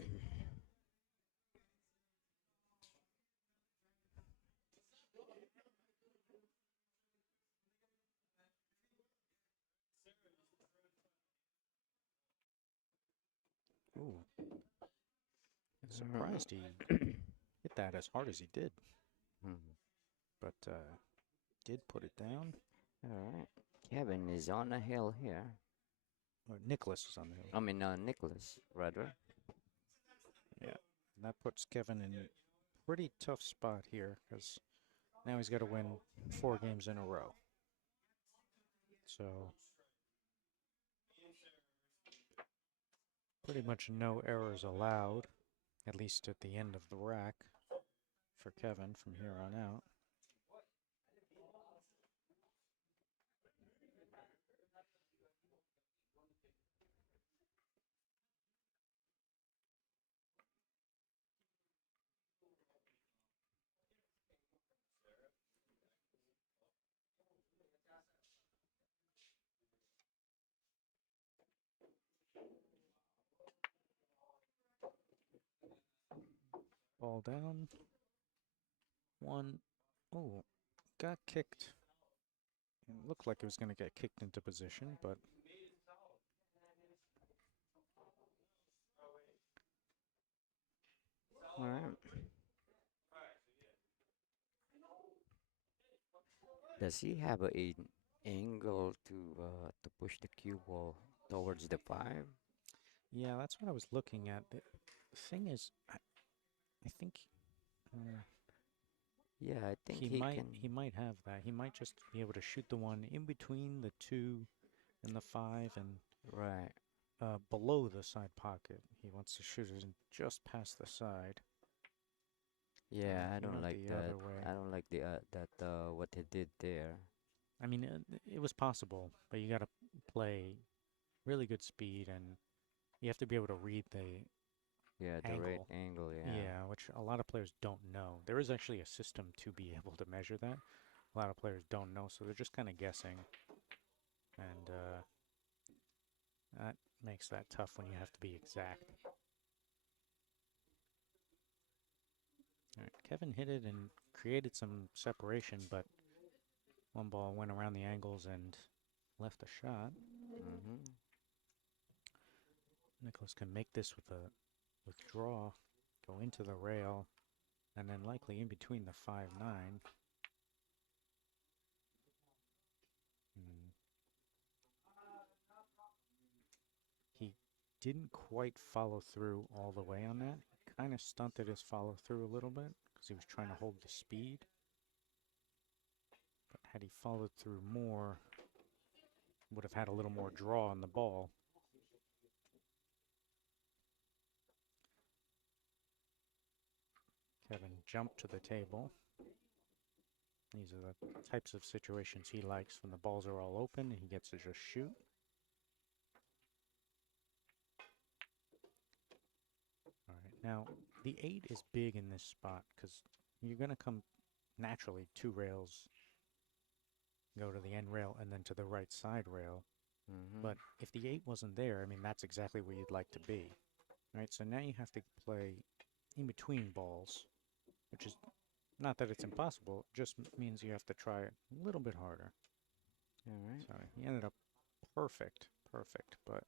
Ooh. I'm surprised he hit that as hard as he did, but did put it down. Alright. Kevin is on a hill here. Or Nicholas is on the hill. I mean, Nicholas, rather. Yeah, and that puts Kevin in a pretty tough spot here because now he's got to win 4 games in a row. So pretty much no errors allowed, at least at the end of the rack for Kevin from here on out. Ball down. One. Oh, got kicked. It looked like it was going to get kicked into position, but Alright. Does he have a angle to push the cue ball towards the 5? yeah, that's what I was looking at. The thing is, I think Yeah, I think he he might can. he might have that. He might just be able to shoot the one in between the 2 and the 5 and Right. below the side pocket. He wants to shoot it just past the side. Yeah, I He don't went like the that. other way. I don't like what he did there. I mean, it was possible, but you got to play really good speed and you have to be able to read the Yeah, the right angle. angle, yeah. Yeah, which a lot of players don't know. There is actually a system to be able to measure that. A lot of players don't know, so they're just kind of guessing. And that makes that tough when you have to be exact. All right, Kevin hit it and created some separation, but one ball went around the angles and left a shot. Nicholas can make this with a withdraw, go into the rail, and then likely in between the 5-9. He didn't quite follow through all the way on that. He kind of stunted his follow through a little bit because he was trying to hold the speed. But had he followed through more, would have had a little more draw on the ball. Kevin jumped to the table. These are the types of situations he likes when the balls are all open and he gets to just shoot. All right, now the 8 is big in this spot because you're going to come naturally 2 rails, go to the end rail and then to the right side rail. Mm-hmm. But if the 8 wasn't there, I mean, that's exactly where you'd like to be. Right? So now you have to play in between balls, which is not that it's impossible, it just means you have to try a little bit harder. All right. So he ended up perfect, but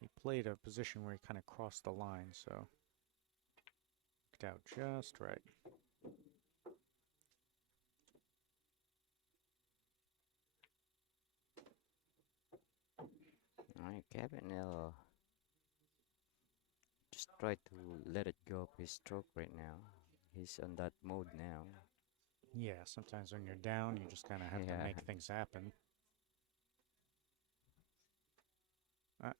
he played a position where he kind of crossed the line, so worked out just right. All right, Kevin. Just try to let it go of his stroke right now. He's on that mode now. Yeah, sometimes when you're down, you just kind of have to Yeah. make things happen.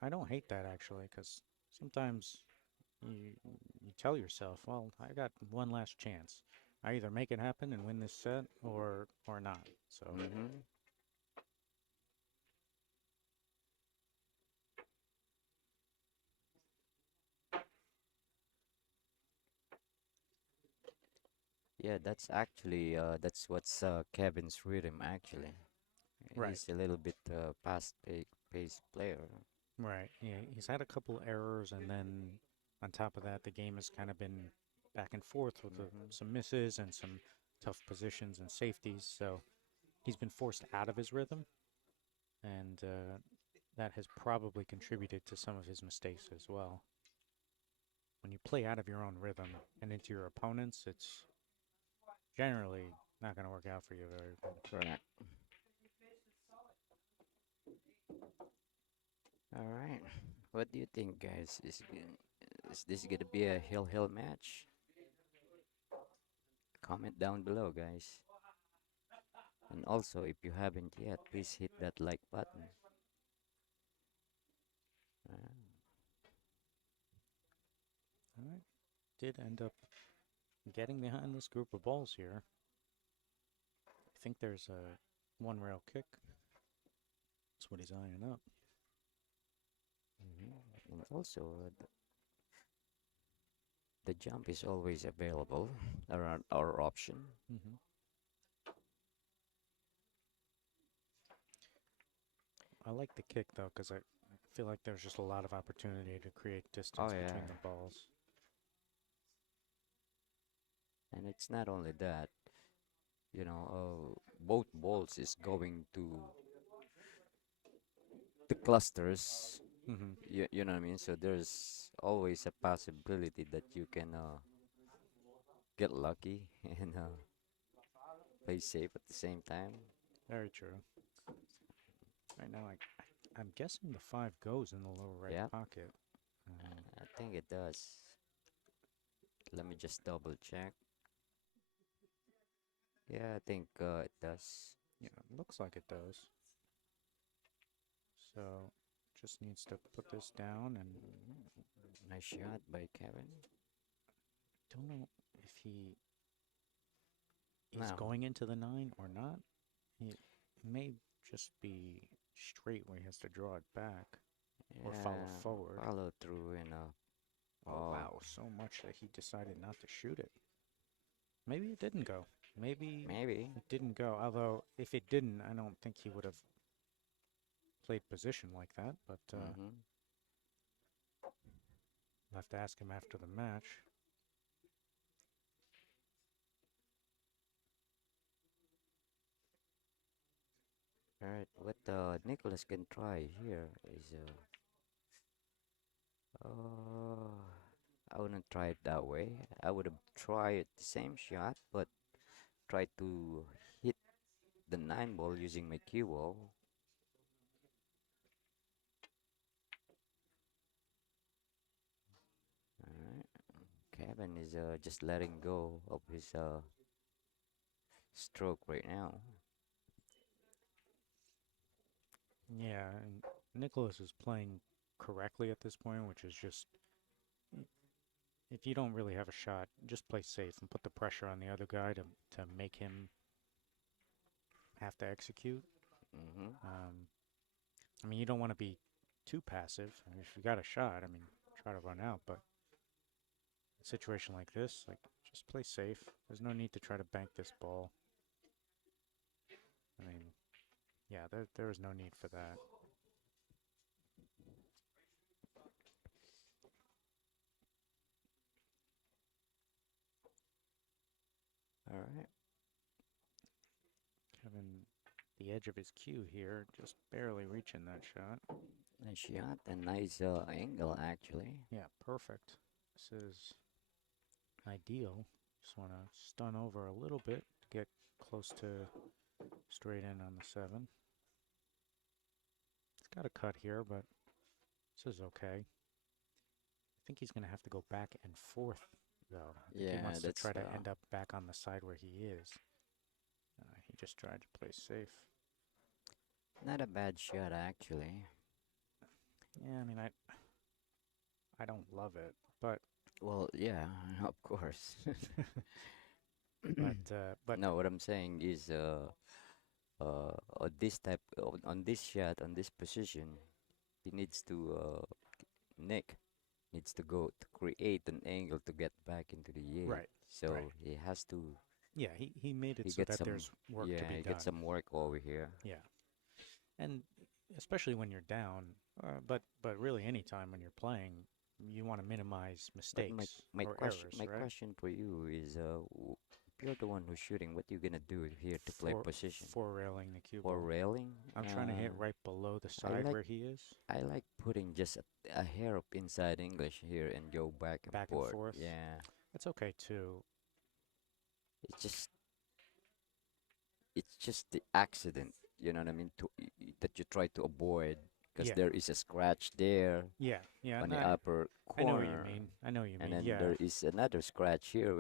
I don't hate that actually, because sometimes you tell yourself, well, I got one last chance. I either make it happen and win this set, or not. So Mm-hmm. Yeah, that's what's Kevin's rhythm actually. right, He's a little bit paced player. right. Yeah, he's had a couple errors, and then on top of that, the game has kind of been back and forth with Mm-hmm. some misses and some tough positions and safeties. So he's been forced out of his rhythm, and that has probably contributed to some of his mistakes as well. When you play out of your own rhythm and into your opponents, it's generally not going to work out for you very good. Correct. All right. What do you think, guys? Is this gonna be a hill match? Comment down below, guys. And also, if you haven't yet, please hit that like button. Uh, All right. Did end up getting behind this group of balls here. I think there's a one rail kick. That's what he's eyeing up. And also, the jump is always available around our option. Mm-hmm. I like the kick though, because I feel like there's just a lot of opportunity to create Oh distance yeah, between the balls. and it's not only that. Both balls is going to clusters. Mm-hmm. You know what I mean? So there's always a possibility that you can get lucky and play safe at the same time. Very true. Right now, I'm guessing the 5 goes in the lower right Yeah, pocket. Um, I think it does. Let me just double check. Yeah, I think it does. yeah, looks like it does. So just needs to put this down, and Nice shot by Kevin. don't know if he is Now, going into the 9 or not. It may just be straight where he has to draw it back or follow yeah, forward. follow through and Oh oh, wow, so much that he decided not to shoot it. Maybe it didn't go. Maybe maybe. it didn't go. Although if it didn't, I don't think he would have played position like that. But Mm-hmm. I'll have to ask him after the match. All right, what Nicholas can try here is uh, I wouldn't try it that way. I would have tried the same shot, but try to hit the 9 ball using my cue ball. Alright. Kevin is just letting go of his stroke right now. Yeah, and Nicholas is playing correctly at this point, which is just if you don't really have a shot, just play safe and put the pressure on the other guy to make him have to execute. Mm-hmm. Um, I mean, you don't want to be too passive. I mean, if you got a shot, I mean, try to run out. But a situation like this, like, just play safe. There's no need to try to bank this ball. I mean, yeah, there is no need for that. All right. Kevin, the edge of his cue here, just barely reaching that shot. Nice shot and nice angle actually. Yeah, perfect. This is ideal. Just want to stun over a little bit to get close to straight in on the 7. It's got a cut here, but this is okay. I think he's going to have to go back and forth, though. I think he Yeah, wants to that's try to end up back on the side where he is. He just tried to play safe. not a bad shot actually. Yeah, I mean, I don't love it, but Well, yeah, of course. but No, what I'm saying is on this type on this shot on this position, he needs to Nick needs to go to create an angle to get back into the eight. right, right. So he has to Yeah, he made it he so gets that some there's work to yeah be he gets done. some work over here. Yeah, and especially when you're down, but really anytime when you're playing, you want to minimize But my mistakes my or question errors, my right? question for you is if you're the one who's shooting, what you gonna do here to play For position for railing the cue or ball. railing? I'm trying to hit right below the I side like where he is, I like putting just a hair up inside English here and go back and back and forth. forth. Yeah, It's okay too. it's just it's just the accident, you know what I mean, that you try to avoid because Yeah, there is a scratch there yeah, yeah. on And the upper I know what you corner, mean. I know what you and mean. then Yeah, there is another scratch here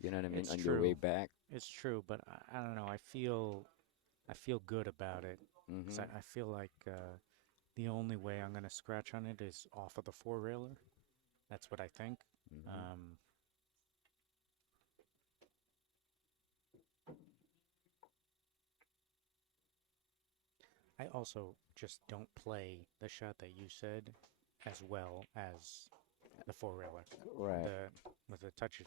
you know what I mean, it's on your way true. back. It's true, but I don't know. I feel good about it because Mm-hmm. I feel like the only way I'm gonna scratch on it is off of the four railer. That's what I think. Mm-hmm. Um, I also just don't play the shot that you said as well as the four railer. Right. The with a touch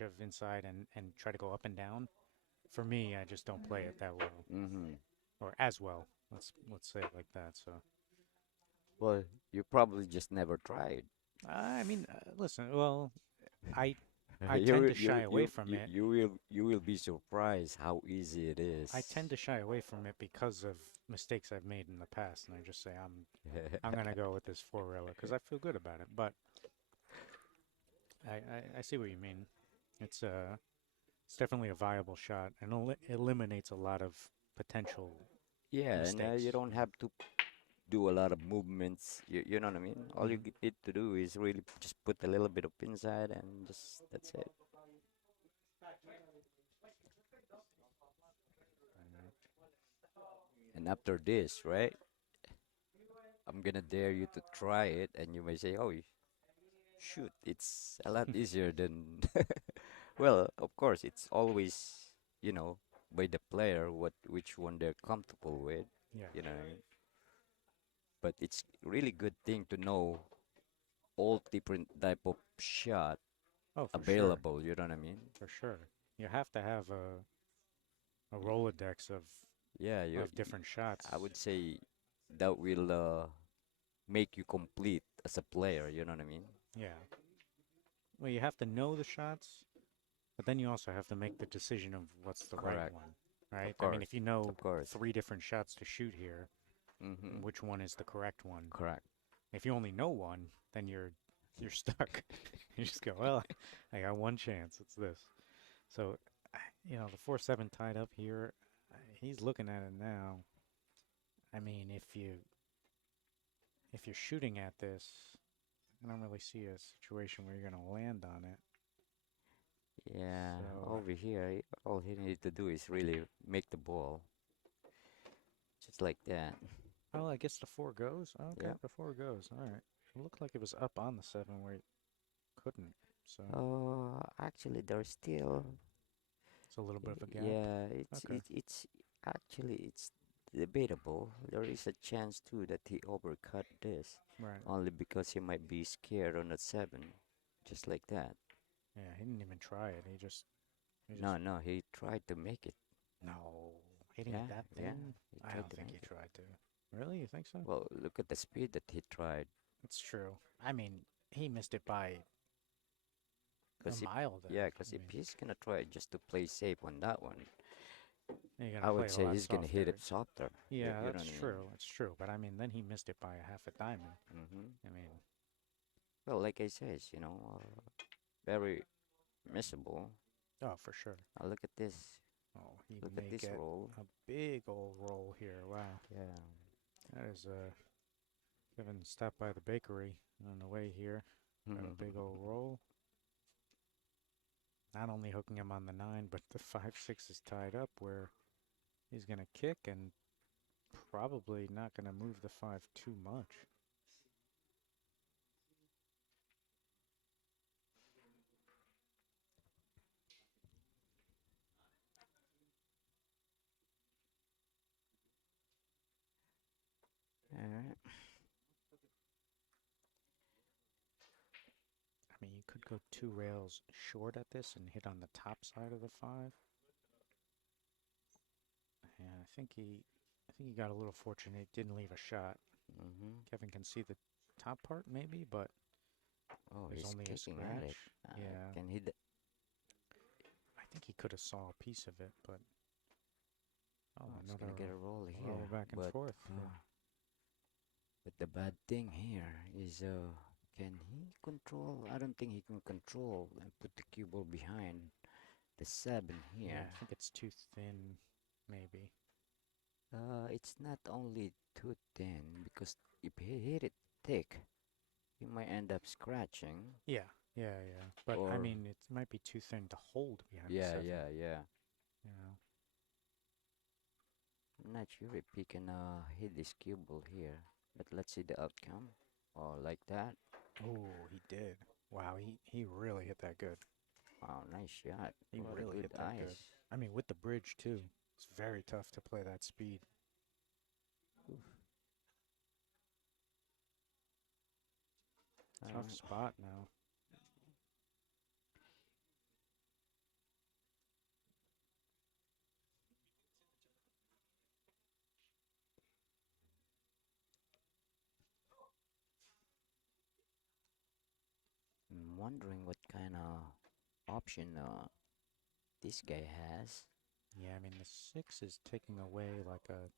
of inside and try to go up and down. For me, I just don't play it that well Mm-hmm. or as well. Let's say it like that. So Well, you probably just never tried. I mean, listen. Well, I I you tend will to shy away from it. you will be surprised how easy it is. I tend to shy away from it because of mistakes I've made in the past, and I just say I'm gonna go with this four railer because I feel good about it. But I see what you mean. It's it's definitely a viable shot and eliminates a lot of potential Yeah, and mistakes. you don't have to do a lot of movements. You know what I mean? All you Hmm. need to do is really just put a little bit of inside and just that's it. And after this, right? I'm gonna dare you to try it, and you may say, "Oh, shoot, it's a lot easier than." Well, of course, it's always, you know, by the player what which one they're comfortable with. Yeah. You know what I mean? But it's really good thing to know all different type of shot Oh, for sure, available. You know what I mean? for sure. You have to have a Rolodex Yeah, of different shots. I would say that will make you complete as a player. You know what I mean? Yeah. Well, you have to know the shots, but then you also have to make the decision of what's the right Correct. one, right? Of I mean, course. if you know Of course. three different shots to shoot here, Mm-hmm. which one is the correct one? Correct. If you only know one, then you're stuck. You just go, well, I got one chance. It's this. So, the 4-7 tied up here. He's looking at it now. I mean, if you're shooting at this, I don't really see a situation where you're going to land on it. Yeah. So, Over here, all he need to do is really make the ball, just like that. well, I guess the four goes. Okay, Yeah. the four goes. All right. It looked like it was up on the seven where it couldn't. So Actually, there's still. it's a little bit of a gap. Yeah, Okay. it's actually it's debatable. There is a chance too that he overcut this, Right. only because he might be scared on a seven, just like that. Yeah, he didn't even try it. He just No, no, he tried to make it. no hitting it Yeah, that yeah, thin. he I tried don't to think he make it. tried to. Really? You think so? Well, look at the speed that he tried. It's true. I mean, he missed it by a Cause if mile then. yeah, cause I if mean, he's gonna try just to play safe on that one, you're gonna I play would it a say lot he's gonna hit softer. it softer. Yeah, You know that's what I mean? true. It's true. But I mean, then he missed it by a half a diamond. Mm-hmm. I mean, Well, like I says, very missable. oh, for sure. Look at this. Oh, he Look at may this get roll. a big old roll here. Wow. Yeah. That is Kevin stopped by the bakery on the way here. Got a big old roll. Not only hooking him on the 9, but the 5-6 is tied up where he's going to kick and probably not going to move the 5 too much. All right. I mean, you could go 2 rails short at this and hit on the top side of the 5. And I think he got a little fortunate. Didn't leave a shot. Mm-hmm. Kevin can see the top part maybe, but Oh, there's he's only a kicking at it. scratch. Yeah. Can he? I think he could have saw a piece of it, but oh, Oh, he's another gonna get a roll here. roll back and But forth. but the bad thing here is can he control? I don't think he can control and put the cue ball behind the 7 Yeah, here. I think it's too thin, maybe. It's not only too thin because if he hit it thick, he might end up scratching. Yeah. But I Or mean, it might be too thin to hold behind the yeah, 7. yeah. You know. I'm not sure if he can hit this cue ball here, but let's see the outcome. Oh, like that. Oh, he did. Wow, he really hit that good. Wow, nice shot. He What a really good hit that good. ice. I mean, with the bridge too. It's very tough to play that speed. Oof. Tough Alright. spot now. I'm wondering what kind of option this guy has. Yeah, I mean the 6 is taking away like a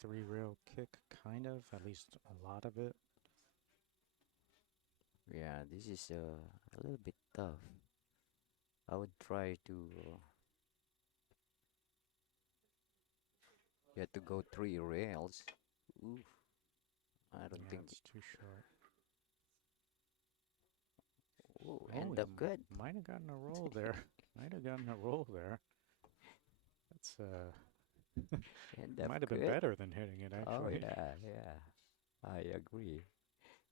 3 rail kick, kind of, at least a lot of it. Yeah, this is a little bit tough. I would try to. You have to go 3 rails. Oof. I don't Yeah, think. it's too short. Oh, Oh, end he up good. might have gotten a roll there. Might have gotten a roll there. That's End up might have been good. better than hitting it Oh actually. yeah. I agree.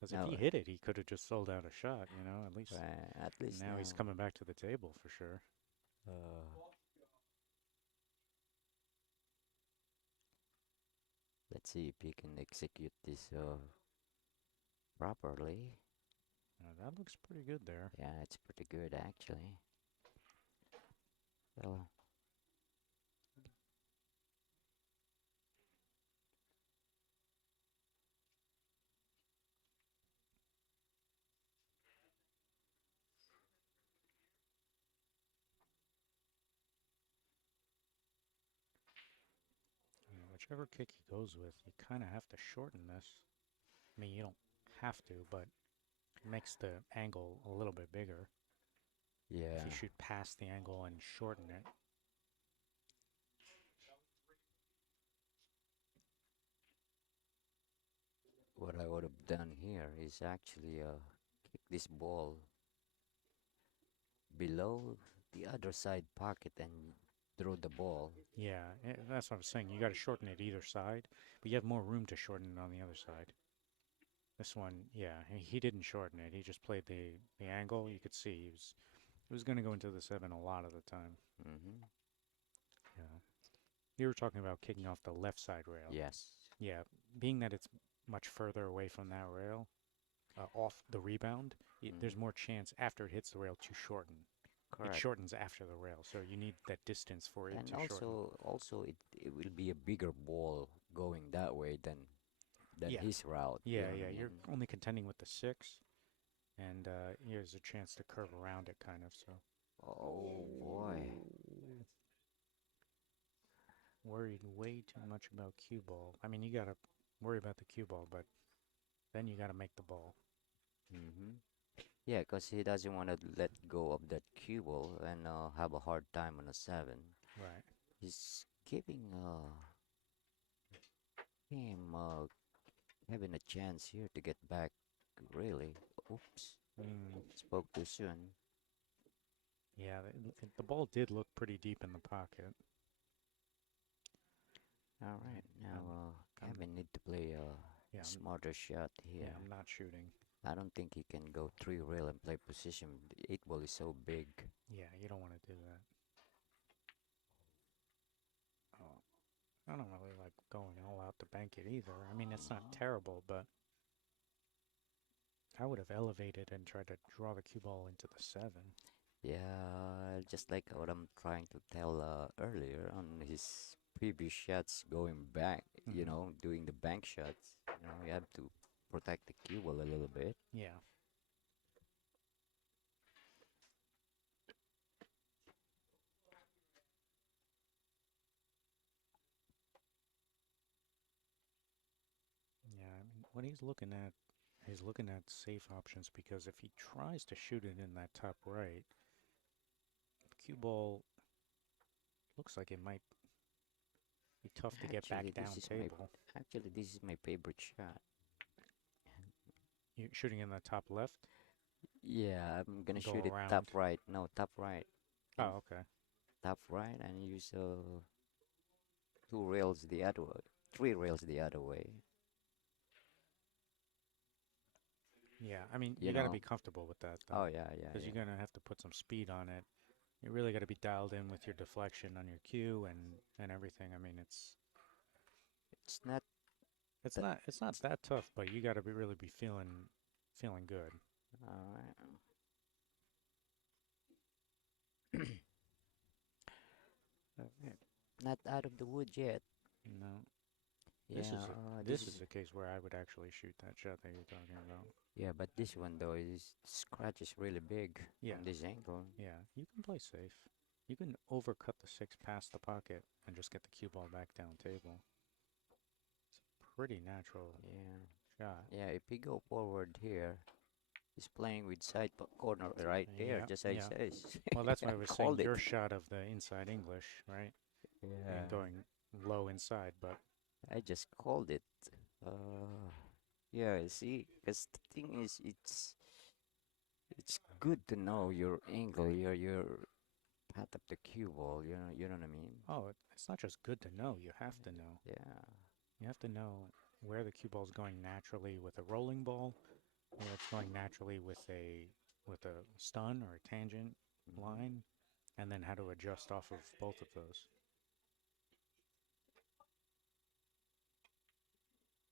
Because if Now, he hit it, he could have just sold out a shot. At least at least now he's now. coming back to the table for sure. Uh, let's see if he can execute this properly. That looks pretty good there. Yeah, it's pretty good actually. Well, Whichever kick he goes with, you kind of have to shorten this. I mean, you don't have to, but it makes the angle a little bit bigger. If you yeah. shoot past the angle and shorten it. What I would have done here is actually kick this ball below the other side pocket and throw the ball. Yeah, that's what I was saying. You got to shorten it either side, but you have more room to shorten it on the other side. This one, yeah, he didn't shorten it. He just played the angle. You could see he was going to go into the 7 a lot of the time. Mm-hmm. Yeah. You were talking about kicking off the left side rail. Yes. Yeah, being that it's much further away from that rail, off the rebound, there's Mm-hmm. more chance after it hits the rail to shorten. It Correct. shortens after the rail, so you need that distance for it And to shorten. also it will be a bigger ball going that way than Yeah, his route. You know what I yeah. You're mean? only contending with the 6, and here's a chance to curve around it, kind of. So, Oh boy. oh, worried way too much about cue ball. I mean, you gotta worry about the cue ball, but then you gotta make the ball. Mm-hmm. Yeah, because he doesn't want to let go of that cue ball and have a hard time on a seven. Right. He's giving him having a chance here to get back. Really. Oops. Mm, Spoke too soon. yeah, the ball did look pretty deep in the pocket. All right, now I'm, I'm, Kevin need to play a yeah, smarter shot yeah, here. I'm not shooting. I don't think he can go three rail and play position. The eight ball is so big. Yeah, you don't want to do that. Oh, I don't really like going all out to bank it either. I mean, it's not Mhm. terrible, but I would have elevated and tried to draw the cue ball into the seven. Yeah, just like what I'm trying to tell earlier on his previous shots going back, Mm-hmm. doing the bank shots. You have to protect the cue ball a little bit. Yeah. Yeah, I mean, what he's looking at safe options because if he tries to shoot it in that top right, the cue ball looks like it might be tough to get back Actually, this down is my table. actually this is my favorite shot. You shooting in the top left, Yeah, I'm gonna go shoot it top around. right. No, top right. In Oh, okay. top right and use two rails the other way, three rails the other way. Yeah, I mean, You you got to be know? comfortable with that Oh though, yeah, yeah, because you're yeah. gonna have to put some speed on it. You really got to be dialed in with your deflection on your cue and everything. I mean, It's not it's that. not that tough, but you got to be really be feeling good. All right. Not out of the woods yet. No, Yeah, this this is is a case where I would actually shoot that shot that you're talking about. yeah, but this one though is scratch is really big Yeah, on this angle. yeah, you can play safe. You can overcut the six past the pocket and just get the cue ball back down table. It's a pretty natural Yeah, shot. yeah. If we go forward here, he's playing with corner right there, Yeah, just as yeah. it says. Well, that's why I I was saying called it. your shot of the inside English, right? And Yeah, going low inside, but I just called it. Uh, yeah. See, because the thing is, it's good to know your angle, your path of the cue ball. You know what I mean? oh, it's not just good to know. You have to know. Yeah. You have to know where the cue ball is going naturally with a rolling ball, where it's going naturally with a stun or a tangent Hmm. line, and then how to adjust off of both of those.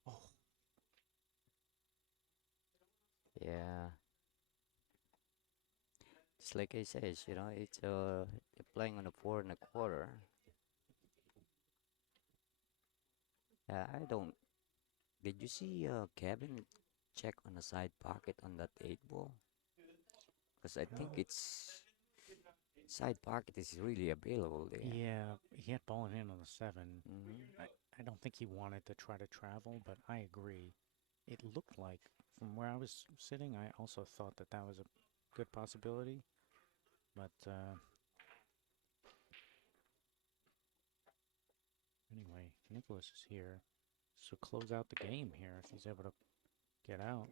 Oh, Yeah. Just like I says, it's they're playing on a 4 1/4. I don't. Did you see Kevin check on the side pocket on that eight ball? Because I think no. it's side pocket is really available there. Yeah, he had ball in hand on the seven. Hmm. I, I don't think he wanted to try to travel, but I agree. It looked like, from where I was sitting, I also thought that that was a good possibility. But anyway, Nicholas is here. So close out the game here if he's able to get out.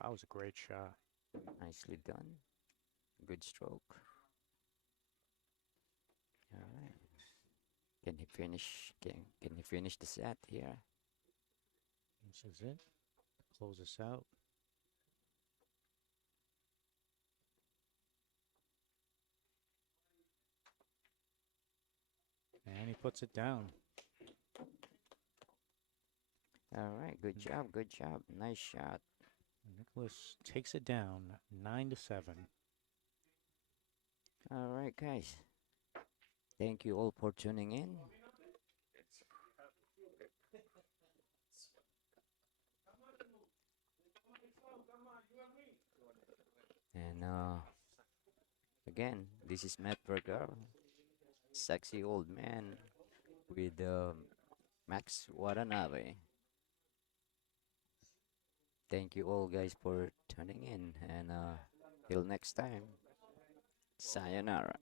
That was a great shot. Nicely done. Good stroke. All right. Can he finish? Can he finish the set here? This is it. Close this out. And he puts it down. All right. Good job. Good job. Nice shot. Nicholas takes it down 9-7. All right, guys. Thank you all for tuning in. And again, this is Matt Berger, sexy old man with Max Watanabe. Thank you all guys for tuning in, and till next time, sayonara.